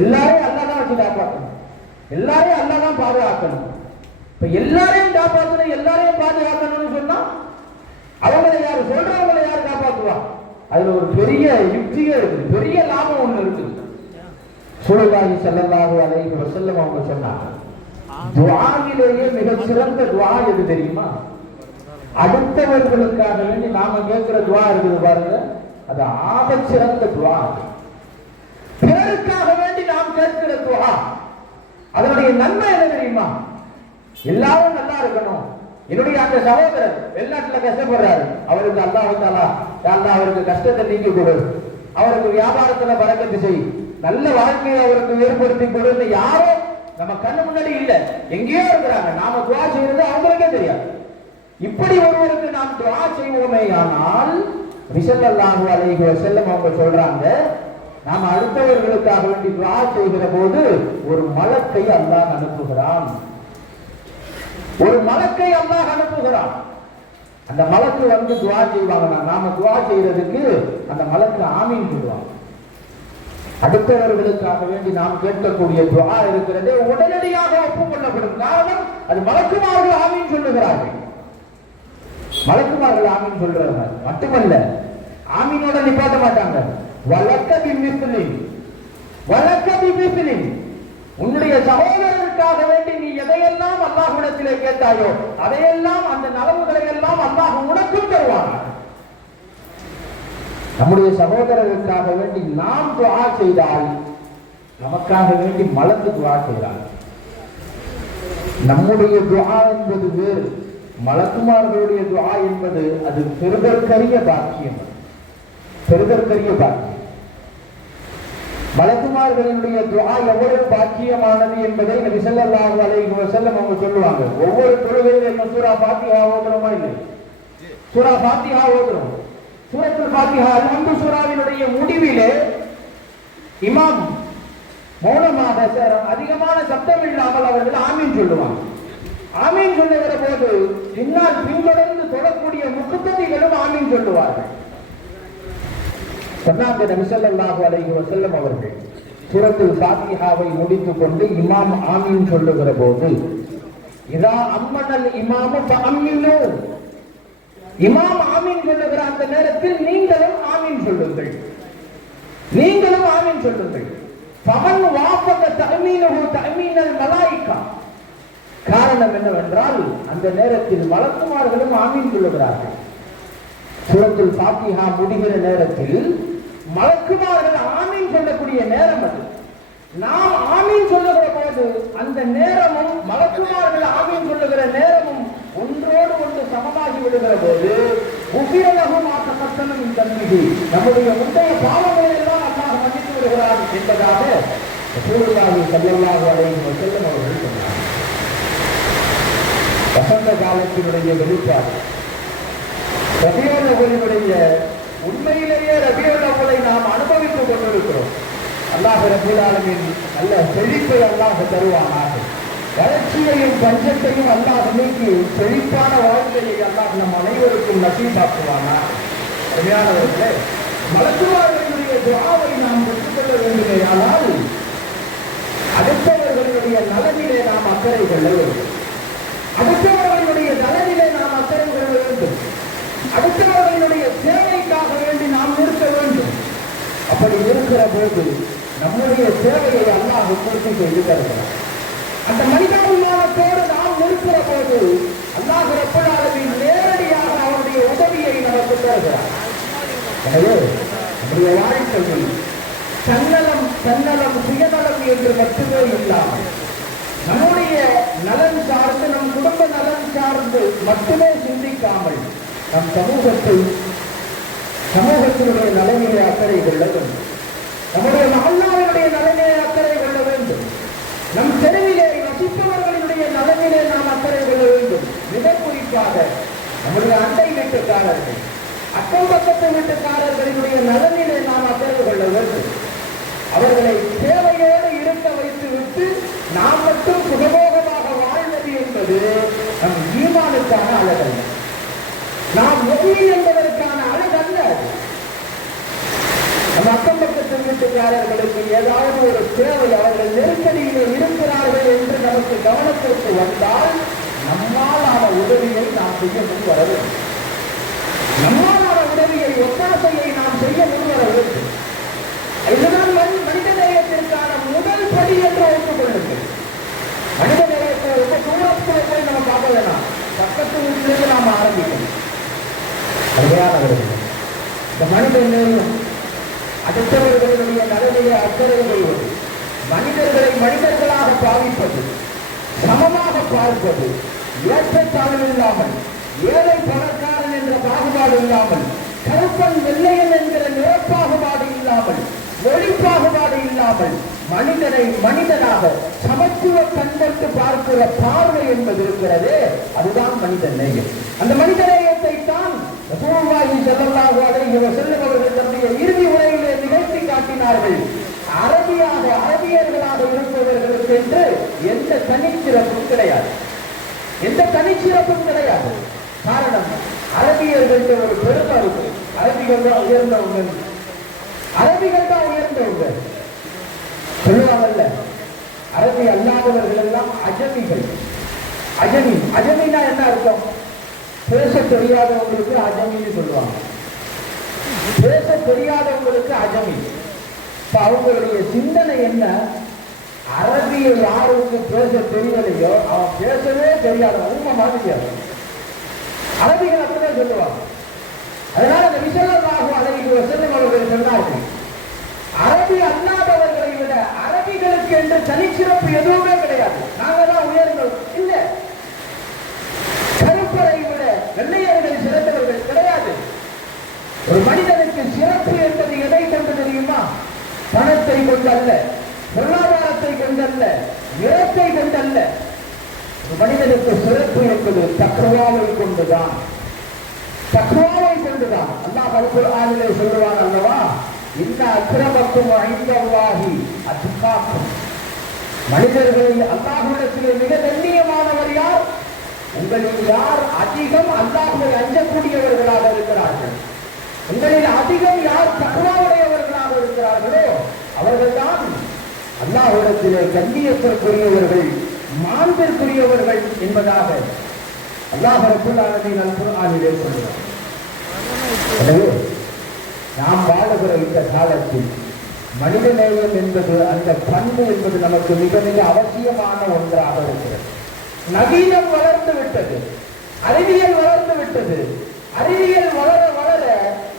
எல்லாரையும் அல்லா தான் வச்சு காப்பாற்றணும், எல்லாரையும் அல்லா தான் பாதுகாக்கணும். இப்ப எல்லாரையும் காப்பாற்றணும், எல்லாரையும் பாதுகாக்கணும்னு சொன்னா அவங்களை யாரு சொல்றவங்களை யாரு காப்பாற்றுவா? அதுல ஒரு பெரிய யுக்தியே இருக்குது, பெரிய லாபம் ஒண்ணு இருக்குது. ஸல்லல்லாஹு அலைஹி வஸல்லம் அவங்க சொன்னாங்க, துஆவிலேயே மிக சிறந்த துஆ எது தெரியுமா? அடுத்தவர்களுக்காக வேண்டி நாம கேட்கிற துஆ இருக்குது பாருங்க, அது ஆகச் சிறந்த துஆ. பிறருக்காக வேண்டி நாம் கேட்கிற துஆ, அதனுடைய நன்மை என்ன தெரியுமா? எல்லாரும் நல்லா இருக்கணும். என்னுடைய அந்த சகோதரர் வெளிநாட்டுல கஷ்டப்படுறாரு, அவருக்கு அல்லாஹ் தஆலா அல்லாஹ் அவருக்கு கஷ்டத்தை நீக்கி கொடு, அவருக்கு வியாபாரத்துல பரக்கத்து செய், நல்ல வாழ்க்கையை அவருக்கு ஏற்படுத்தி கொடுன்னு யாரோ நம்ம கண்ணு முன்னாடி இல்ல, எங்கேயோ இருக்கிறாங்க, நாம துஆ செய்யறது அவங்களுக்கே தெரியாது. இப்படி ஒருவருக்கு நாம் துஆ செய்வோமே ஆனால் ஸல்லல்லாஹு அலைஹி வஸல்லம் அவங்க சொல்றாங்க, நாம அடுத்தவர்களுக்காக வேண்டி துஆ செய்கிற போது ஒரு மலக்கை அல்லாஹ் அனுப்புகிறான், ஒரு மலக்கை அல்லாஹ் அனுப்புகிறான். அந்த மலக்கு வந்து துஆ செய்வாங்க, நாம துஆ செய்யறதுக்கு அந்த மலக்கு ஆமீன் சொல்லுவாங்க. அடுத்தவர்களுக்காக வேண்டி நாம் கேட்கக்கூடிய துஆ இருக்கிறதே உடனடியாக ஒப்புக்கொள்ளப்படும். காரணம், அது மலக்குமார்கள் ஆமீன் சொல்லுகிறார்கள். மலக்குமார்கள் ஆமீன் சொல்றாங்க மட்டுமல்ல, ஆமீனோட நிப்பாட்ட மாட்டாங்க. வலக்க பிமிஸ்லின், வலக்க பிமிஸ்லின், உன்னுடைய சகோதரருக்காக வேண்டி நீ எதையெல்லாம் அல்லாஹ்விடத்திலே கேட்டாயோ அதையெல்லாம், அந்த நலவுகளை எல்லாம் அல்லாஹ் உனக்கும் தருவான். நம்முடைய சகோதரருக்காக வேண்டி நாம் துஆ செய்தால் நமக்காக வேண்டி மலக்கு துஆ செய்கிறார். நம்முடைய துஆ என்பது வேறு, மலக்குமார்களுடைய துஆ என்பது அது பெருதற்கரிய பாக்கியம், பெருதற்கரிய பாக்கியம். மலக்குமார்களுடைய துஆ எவ்வளவு பாக்கியமானது என்பதை நபி ஸல்லல்லாஹு அலைஹி வஸல்லம் அவங்க சொல்லுவாங்க. ஒவ்வொரு தொழுகையிலும் என்ன சூரா ஃபாத்திஹா ஓதுறோமா இல்லை? சூரா ஃபாத்திஹா ஓதுறோம். சூரத்துல் ஃபாத்திஹா அல்ஹம்து சூராவினுடைய முடிவிலே இமாம் மௌனமாக அதிகமான சப்தம் இல்லாமல் அவர்கள் ஆமீன் சொல்லுவாங்க. ஆமீன் சொல்லுகிற போது பின்னால் பின்தொடர்ந்து தொடரக்கூடிய முக்ததிகளும் ஆமீன் சொல்லுவார்கள். சொன்னாங்க நபி ஸல்லல்லாஹு அலைஹி வஸல்லம் அவர்கள் சூரத்துல் ஃபாத்திஹாவை முடித்துக் கொண்டு இமாம் ஆமீன் சொல்லுகிற போது இதா அம்மனல் இமாமு ஃபஅம்மினு, இமாம் ஆமீன் சொல்லுகிற அந்த நேரத்தில் நீங்களும் ஆமீன் சொல்லுங்கள், நீங்களும் ஆமீன் சொல்லுங்கள். ஃபமன் வாஃபக தஅமீனுஹு தஅமீனல் மலாயிகா, காரணம் என்னவென்றால் அந்த நேரத்தில் மலக்குமார்களும் ஆமீன் சொல்லுகிறார்கள். சூரத்துல் ஃபாத்திஹா முடிகிற நேரத்தில் மலக்குமார்கள் ஆமீன் சொல்லக்கூடிய நேரம் அது. நாம் ஆமீன் சொல்லுகிற போது அந்த நேரமும் மலக்குமார்கள் ஆமீன் சொல்லுகிற நேரமும் ஒன்றோடு ஒன்று சமமாகி விடுகிற போது உபிரலகும் ஆக்கத்தனம் தன்னிதி, நம்முடைய முந்தைய பாவங்களை எல்லாம் அல்லாஹ் மன்னித்து விடுகிறார் என்பதாக ரசூலுல்லாஹி ஸல்லல்லாஹு அலைஹி வஸல்லம் அவர்கள் சொன்னார். வசந்த காலத்தினுடைய வெளிப்பாடு ரபியுல் அவ்வலினுடைய, உண்மையிலேயே ரபியுல் அவ்வலை நாம் அனுபவித்துக் கொண்டிருக்கிறோம். அல்லாஹ் ரப்பல் ஆலமீன் நல்ல செழிப்பை அல்லாஹ் தருவானாக. வறட்சியையும் பஞ்சத்தையும் அல்லாஹ் நீக்கி செழிப்பான வாழ்க்கையை அல்லாஹ் நம் அனைவருக்கும் நசீபாக்குவானாக. அருமையானவர்களே, மலக்குமார்களுடைய துஆவை நாம் பெற்றுக்கொள்ள வேண்டுமே, ஆனால் அடுத்தவர்களுடைய நலனிலே நாம் அக்கறை கொள்ள வேண்டும். அடுத்தவர்களுடைய நலனிலே நாம் அக்கறை கொள்ள வேண்டும். அடுத்தவர்களுடைய தேவைக்காக வேண்டி நாம் நிற்க வேண்டும். அப்படி இருக்கிற போது நம்முடைய தேவையை அல்லாஹ் பூர்த்தி செய்து தருகிறார். அந்த மனிதாபிமானத்தோடு நாம் நிற்கிற போது அல்லாஹ் ரப்பல் ஆலமீன் நேரடியாக அவருடைய உதவியை நமக்கு தருகிறார். எனவே நம்முடைய வாழ்க்கையில் தன்னலம் தன்னலம் சுயநலம் என்று மட்டுமே இல்லாமல் நம்முடைய நலன் சார்ந்து, நம் குடும்ப நலன் சார்ந்து மட்டுமே சிந்திக்காமல் நம் சமூகத்தினுடைய நலனிலே அக்கறை கொள்ள வேண்டும். நம்முடைய மஹல்லாவினுடைய நலனிலே அக்கறை கொள்ள வேண்டும். நம் தெருவிலே வசிப்பவர்களுடைய நலனிலே நாம் அக்கறை கொள்ள வேண்டும். மிக குறிப்பாக நம்முடைய அண்டை வீட்டுக்காரர்கள், அக்கம் பக்கத்து வீட்டுக்காரர்களினுடைய நலனிலே நாம் அக்கறை கொள்ள வேண்டும். அவர்களை தேவையோடு இருக்க வைத்து விட்டு நாம் மட்டும் சுகபோகமாக வாழ்வது என்பது நம் ஈமானுக்கான அழகல்ல, நாம் முஃமின் என்பதற்கான அழகல்ல. நம் அக்கம் பக்கத்து வீட்டுக்காரர்களுக்கு ஏதாவது ஒரு தேவை, அவர்கள் நெருக்கடியிலே இருக்கிறார்கள் என்று நமக்கு கவனத்திற்கு வந்தால் நம்மாலான உதவியை நாம் செய்ய முன்வர வேண்டும். நம்மாலான உதவியை, ஒத்தாசையை நாம் செய்ய முன்வர வேண்டும். இதுதான் மனித நேயத்திற்கான முதல் படி என்று வைத்துக் கொள்ளுங்கள். மனித நேயத்தை ரொம்ப தூரத்தில் போய் நம்ம பார்க்க வேணாம், பக்கத்து வீட்டிலிருந்து நாம் ஆரம்பிக்கணும். அருமையானவர்கள், இந்த மனித நேயம் அடுத்தவர்களுடைய நலனிலே அக்கறை கொள்வது, மனிதர்களை மனிதர்களாக பாவிப்பது, சமமாக பார்ப்பது, ஏற்றத்தாழ்வு இல்லாமல், ஏழை பணக்காரன் என்ற பாகுபாடு இல்லாமல், கருப்பன் வெள்ளையன் என்கிற நிறப்பாகுபாடு இல்லாமல், மொழி பாகுபாடு இல்லாமல், மனிதனை மனிதனாக சமத்துவ கண்பட்டு பார்க்கிற பார்வை என்பது இருக்கிறது. அதுதான் மனித நேயம். அந்த மனித நேயத்தை தான் ரசூலுல்லாஹி ஸல்லல்லாஹு அலைஹி வஸல்லம் அவர்கள் தன்னுடைய இறுதி உரையிலே நிகழ்த்தி காட்டினார்கள். அரபியர்களாக இருப்பவர்களுக்கு என்று எந்த தனிச்சிறப்பும் கிடையாது, எந்த தனிச்சிறப்பும் கிடையாது. காரணம், அரபியர்களுக்கு ஒரு பெருமை இருக்கு. அரபிகள் தான் உயர்ந்தவங்க, அரபிகள் தான் உயர்ந்தவங்க சொல்லுவாங்கல்ல. அரபி அல்லாதவர்கள் எல்லாம் அஜமிகள். அஜமினா என்ன அர்த்தம்? பேச தெரியாதவங்களுக்கு அஜமின்னு சொல்லுவாங்க. பேச தெரியாதவங்களுக்கு அஜமி. அவங்களுடைய சிந்தனை என்ன? அரபியை யாருக்கு பேச தெரியலையோ அவன் பேசவே தெரியாத ஊமை மாதிரி அரபிகள் அப்படிதான் சொல்லுவாங்க. அதனால இந்த ஸல்லல்லாஹு அலைஹி வஸல்லம் அவர்கள் சொன்னார்கள், அரபி அல்லாதவர்களை விட அரபிகளுக்கு என்று தனிச்சிறப்பு எதுவுமே கிடையாது. நாங்க தான் உயர்ந்தோம் இல்ல. கருப்பரை விட வெள்ளையர்கள் சிறந்தவர்கள் கிடையாது. ஒரு மனிதனுக்கு சிறப்பு என்பது எதை கொண்டு தெரியுமா? பணத்தை கொண்டல்ல, பொருளாதாரத்தை கொண்டல்ல, நிறத்தை கொண்டல்ல. ஒரு மனிதனுக்கு சிறப்பு என்பது தக்வாவை கொண்டுதான். தக்வாவை கொண்டுதான். அல்லாஹ் அல்-குர்ஆனிலே சொல்லுவான் அல்லவா, இன்ன அக்ரமக்கும் இன்தல்லாஹி அத்காக்கும். மனிதர்களில் அல்லாஹ்விடத்திலே மிக கண்ணியமானவர் யார்? உங்களில் யார் அதிகம் அல்லாஹ்வை அஞ்சக்கூடியவர்களாக இருக்கிறார்கள்? உங்களில் அதிகம் யார் தக்வாவுடையவர்களாக இருக்கிறார்களோ அவர்கள்தான் அல்லாஹ்விடத்திலே கண்ணியத்திற்குரியவர்கள், மாண்பிற்குரியவர்கள் என்பதாக அல்லாஹ் ரப்பல் ஆலமீன் அல்-குர்ஆனிலே சொல்கிறார். எனவே நாம் வாழுகிற இந்த காலத்தில் மனிதநேயம் என்பது, அந்த பண்பு என்பது நமக்கு மிக மிக அவசியமான ஒன்றாக இருக்கிறது. நவீனம் வளர்ந்து விட்டது, அறிவியல் வளர்ந்து விட்டது. அறிவியல் வளர வளர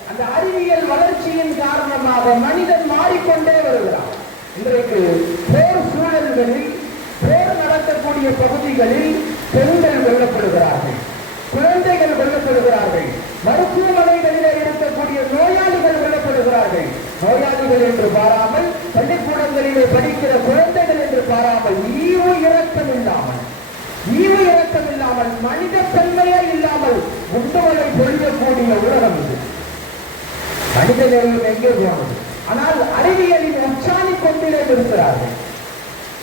அந்த அறிவியல் வளர்ச்சியின் காரணமாக மனிதன் மாறிக்கொண்டே வருகிறான். இன்றைக்கு போர் சூழல்களில், போர் நடக்கக்கூடிய பகுதிகளில் பெண்கள் கொல்லப்படுகிறார்கள், குழந்தைகள் கொல்லப்படுகிறார்கள், மருத்துவமனைகளிலே இருக்கக்கூடிய நோயாளிகள் கொல்லப்படுகிறார்கள். நோயாளிகள் என்று பாராமல், பள்ளிக்கூடங்களிலே படிக்கிற குழந்தைகள் என்று பாராமல், ஈவு இரக்கம் இல்லாமல் மனித தன்மையே இல்லாமல் முட்டுவலை பொழியக்கூடிய உலகம் இது. மனித நேயம் எங்கே போனது? ஆனால் அறிவியலின் உச்சாணி கொண்டிலே இருக்கிறார்கள்,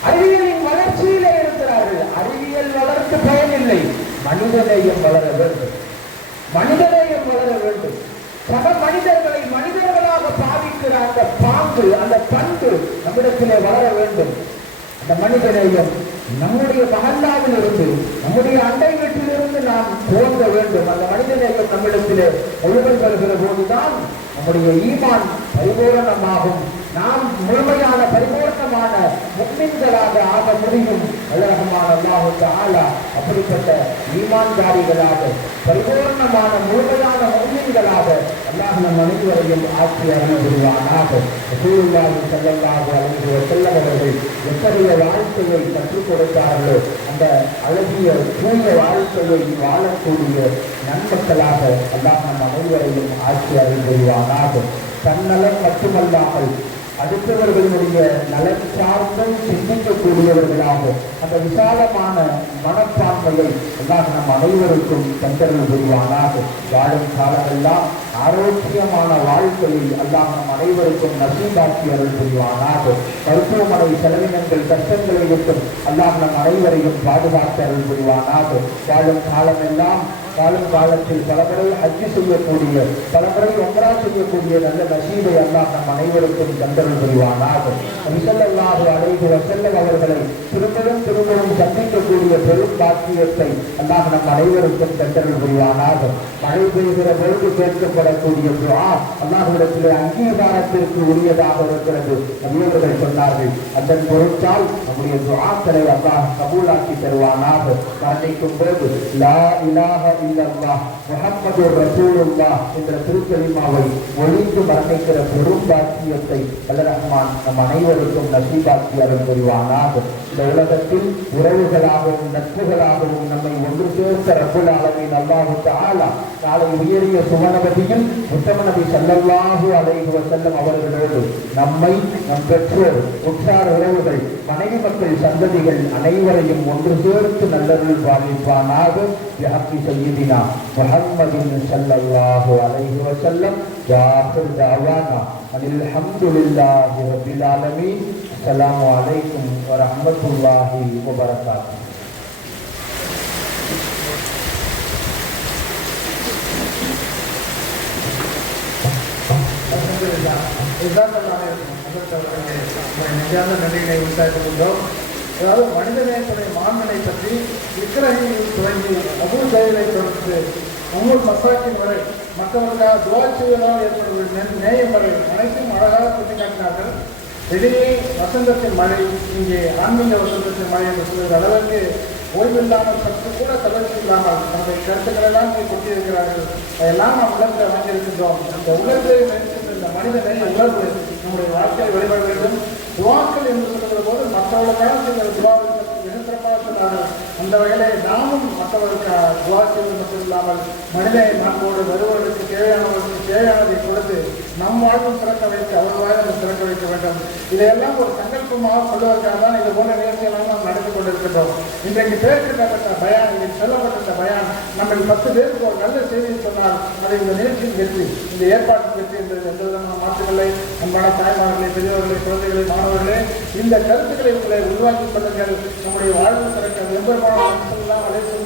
அறிவியலின் வளர்ச்சியிலே இருக்கிறார்கள். அறிவியல் வளர்த்து பயனில்லை, மனிதநேயம் வளர வேண்டும், மனிதநேயம் வளர வேண்டும். சக மனிதர்களை மனிதர்களாக பாவிக்கிற அந்த பாங்கு, அந்த பண்பு நம்மிடத்திலே வளர வேண்டும். அந்த மனிதநேயம் நம்முடைய மகல்லாவில் இருந்து, நம்முடைய அண்டை வீட்டிலிருந்து நாம் துவங்க வேண்டும். அந்த மனிதநேயம் நம்மிடத்திலே ஒழுங்கல் வருகிற போதுதான் நம்முடைய ஈமான் பரிபூரணமாகும், நாம் முழுமையான பரிபூர்ணமான முக்மின்களாக ஆக முடியும். அல்லாஹ்வுமான அல்லாஹ் தஆலா அப்படிப்பட்ட ஈமான்தாரிகளாக, பரிபூர்ணமான முழுமையான முக்மின்களாக அல்லாஹ் நம் அனைவரையும் ஆட்சி அருள் புரிவானாக. ரசூலுல்லாஹி ஸல்லல்லாஹு அலைஹி வஸல்லம் அவர்கள் எத்தகைய வாழ்க்கையை கற்றுக் கொடுத்தார்களோ அந்த அழகிய தூய வாழ்க்கையை வாழக்கூடிய நன்மக்களாக அல்லாஹ் நம் அனைவரையும் ஆட்சி அருள் புரிவானாக. தன்னலம் மட்டுமல்லாமல் அடுத்தவர்களுடைய நலன் சார்ந்தும் சிந்திக்கக்கூடியவர்களாக அந்த விசாலமான மனப்பான்மையை அல்லாஹ் நம் அனைவருக்கும் தந்தருள் புரிவானாக. வாழும் காலமெல்லாம் ஆரோக்கியமான வாழ்க்கையை அல்லாஹ் நம் அனைவருக்கும் நசீபாக்கி அருள் புரிவானாக. மருத்துவமனை செலவினங்கள், கஷ்டங்களை விட்டும் அல்லாஹ் நம் அனைவரையும் பாதுகாத்து அருள் புரிவானாக. வாழும் காலமெல்லாம் காலம் காலத்தில் பலமுறை ஹஜ்ஜு செய்யக்கூடிய, பலமுறை உம்ரா செய்யக்கூடிய நல்ல நசீபை அல்லாஹ் நம் அனைவருக்கும் தந்தருள் புரிவானாக. ஸல்லல்லாஹு அலைஹி வஸல்லம் அவர்களை திரும்பவும் சந்திக்கக்கூடிய பெரும் பாக்கியத்தை அல்லாஹ் நம் அனைவருக்கும் தந்தருள் புரிவானாக. மழை பெய்கிற பொழுது கேட்கப்படக்கூடிய துஆ அல்லாஹ்விடத்திலே அங்கீகாரத்திற்கு உரியதாக இருக்கிறது. நபியவர்கள் சொன்னார்கள், அதன் பொருட்டால் நம்முடைய துஆக்களை அல்லாஹ் கபூலாக்கி தருவானாக. மரணிக்கும் போது லா இலாஹ இல்லல்லாஹ் முஹம்மதுர் ரசூலுல்லாஹ் என்ற திருக்கலிமாவை ஒழித்து மரணிக்கிற பெரும் பாக்கியத்தை வல்ல ரஹ்மான் நம் அனைவருக்கும் நசீபாக்கி அருள் புரிவானாக. இந்த உலகத்தில் உறவுகளாகவும் நட்புகளாகவும் நம்மை ஒன்று சேர்த்த ரப்புல் ஆலமீன் அல்லாஹ் தஆலா நாளை உயரிய சுவனபதியில் உத்தம நபி ஸல்லல்லாஹு அலைஹி வஸல்லம் அவர்களோடு நம்மை, நம் பெற்றோர், உற்றார் உறவுகள், மனைவி மக்கள், சந்ததிகள் அனைவரையும் ஒன்று சேர்த்து நல்லருள் பாலிப்பானாக. பிஹக்கி சய்யிதினா முஹம்மதின் ஸல்லல்லாஹு அலைஹி வஸல்லம். வாஹிர் தஅவானா அனில் ஹம்துலில்லாஹி ரப்பில் ஆலமீன். அஸ்ஸலாமு அலைக்கும் வரஹ்மத்துல்லாஹி வபரகாத்துஹு. நன்றிகளை உண்டாக்கிக் கொண்டோம். அதாவது மனிதநேயத்துடைய மாண்பனை பற்றி இக்ரஹீமில் துவங்கி அபூ ஜஹலை தொடர்ந்து உம்முல் மசாக்கின் வரை மற்றவர்களுக்காக துஆ செய்வதால் ஏற்படுவது நேயம் வரை அனைத்தும் அழகாக சுட்டிக்காட்டினார்கள். திடீரே வசந்தத்தின் மழை, இங்கே ஆன்மீக வசந்தத்தின் மழை என்று சொல்கிற அளவுக்கு ஓய்வில்லாமல் சற்று கூட தளர்ச்சி இல்லாமல் நம்முடைய கருத்துக்களெல்லாம் கொண்டிருக்கிறார்கள். அதெல்லாம் நாம் உலகத்தை வாங்கியிருக்கின்றோம். இந்த உலகத்தை நினைக்கின்ற இந்த மனிதனை உணர்வு நம்முடைய வாழ்க்கையை வெளிப்பட வேண்டும். துவாக்கள் என்று சொல்லுகிற போது மற்றவர்களுக்காக செய்கிற துவாக்கள் மிக சிறப்பாக சொன்னார்கள். அந்த வகையிலே நாமும் மற்றவர்களுக்கு துவா செய்வது மட்டும் இல்லாமல் மனித நாட்டோடு வருவதற்கு தேவையானவர்களுக்கு தேவையானதை கொடுத்து நம் வாழ்வும் சிறக்க வைத்து அவர் வாழ்வும் சிறக்க வைக்க வேண்டும். இதையெல்லாம் ஒரு சங்கல்பமாக சொல்வதற்காக தான் இது போன்ற நிகழ்ச்சியெல்லாம் நாம் நடத்தி கொண்டிருக்கின்றோம். இன்றைக்கு பேர்கிட்டப்பட்ட பயான், இதில் சொல்லப்பட்ட பயான் நம்ம 10 பேருக்கு ஒரு நல்ல செய்தியை சொன்னால் அதை இந்த நிகழ்ச்சியின் வெற்றி, இந்த ஏற்பாட்டின் வெற்றி என்பது எந்த விதமான மாற்றமில்லை. அன்பான தாய்மார்களே, பெரியவர்களே, குழந்தைகளே, மாணவர்களே, இந்த கருத்துக்களை உங்களை உருவாக்கிக் கொள்ளுங்கள். நம்முடைய வாழ்வு திறக்க வெம்பெருமானம்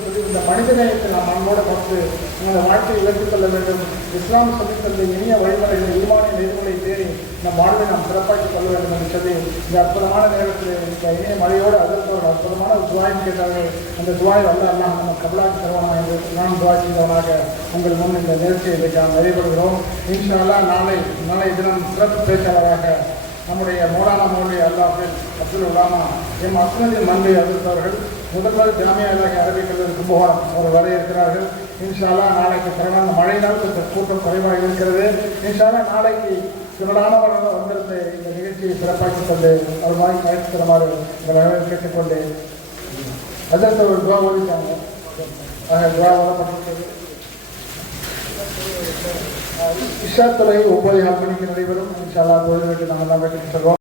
சொல்லி இந்த மனிதநேயத்தை நாம் அன்போடு பார்த்து இந்த வாழ்க்கையை இழத்துக் கொள்ள வேண்டும். இஸ்லாம் சொல்லித் தந்த இனிய வழிமுறைகளை ஈமானிய நெறிமுறை தேடி நம் வாழ்வை நாம் சிறப்பாக்கிக் கொள்ள வேண்டும் என்று சொல்லி இந்த அற்புதமான நேரத்தில் இந்த இணைய மழையோடு அதற்கு ஒரு அற்புதமான ஒரு துவாயம் கேட்டார்கள். அந்த துவாய் அல்லாஹ் நம்ம கபலாக்கி தருவானா என்று நான் துவா செய்தவனாக உங்கள் முன் இந்த நிகழ்ச்சியை இன்றைக்கு நாம் நிறைவேறுகிறோம். இன்ஷா அல்லாஹ் நாளை தினம் சிறப்பு பேச்சாளராக நம்முடைய மௌலானா மௌலவி அப்துல் உலாமா எம் அஸ்னதின் மன்றை அறிவித்தவர்கள் முதல்வர் ஜாமியாவாக அரபிக் கல்லூரி கும்பகோணம் அவர் வர இருக்கிறார்கள். இன்ஷா அல்லாஹ் நாளைக்கு திரளான மழையினால் கொஞ்சம் கூட்டம் குறைவாக இருக்கிறது. இன்ஷா அல்லாஹ் நாளைக்கு திரளானவர்கள் வந்திருந்த இந்த நிகழ்ச்சியை சிறப்பாக்கிக் கொண்டு அவர் மாதிரி கழித்து தருமாறு உங்களை கேட்டுக்கொண்டு அதற்கு ஒரு துவா ஓடிட்டாங்க. ஆக துவா ஓடப்பட்டிருக்கிறது. இஷா தொலை 9:30 மணிக்கு நடைபெறும். இன்ஷா அல்லாஹ் நாங்கள் தான் வீட்டுக்கு சொல்வோம்.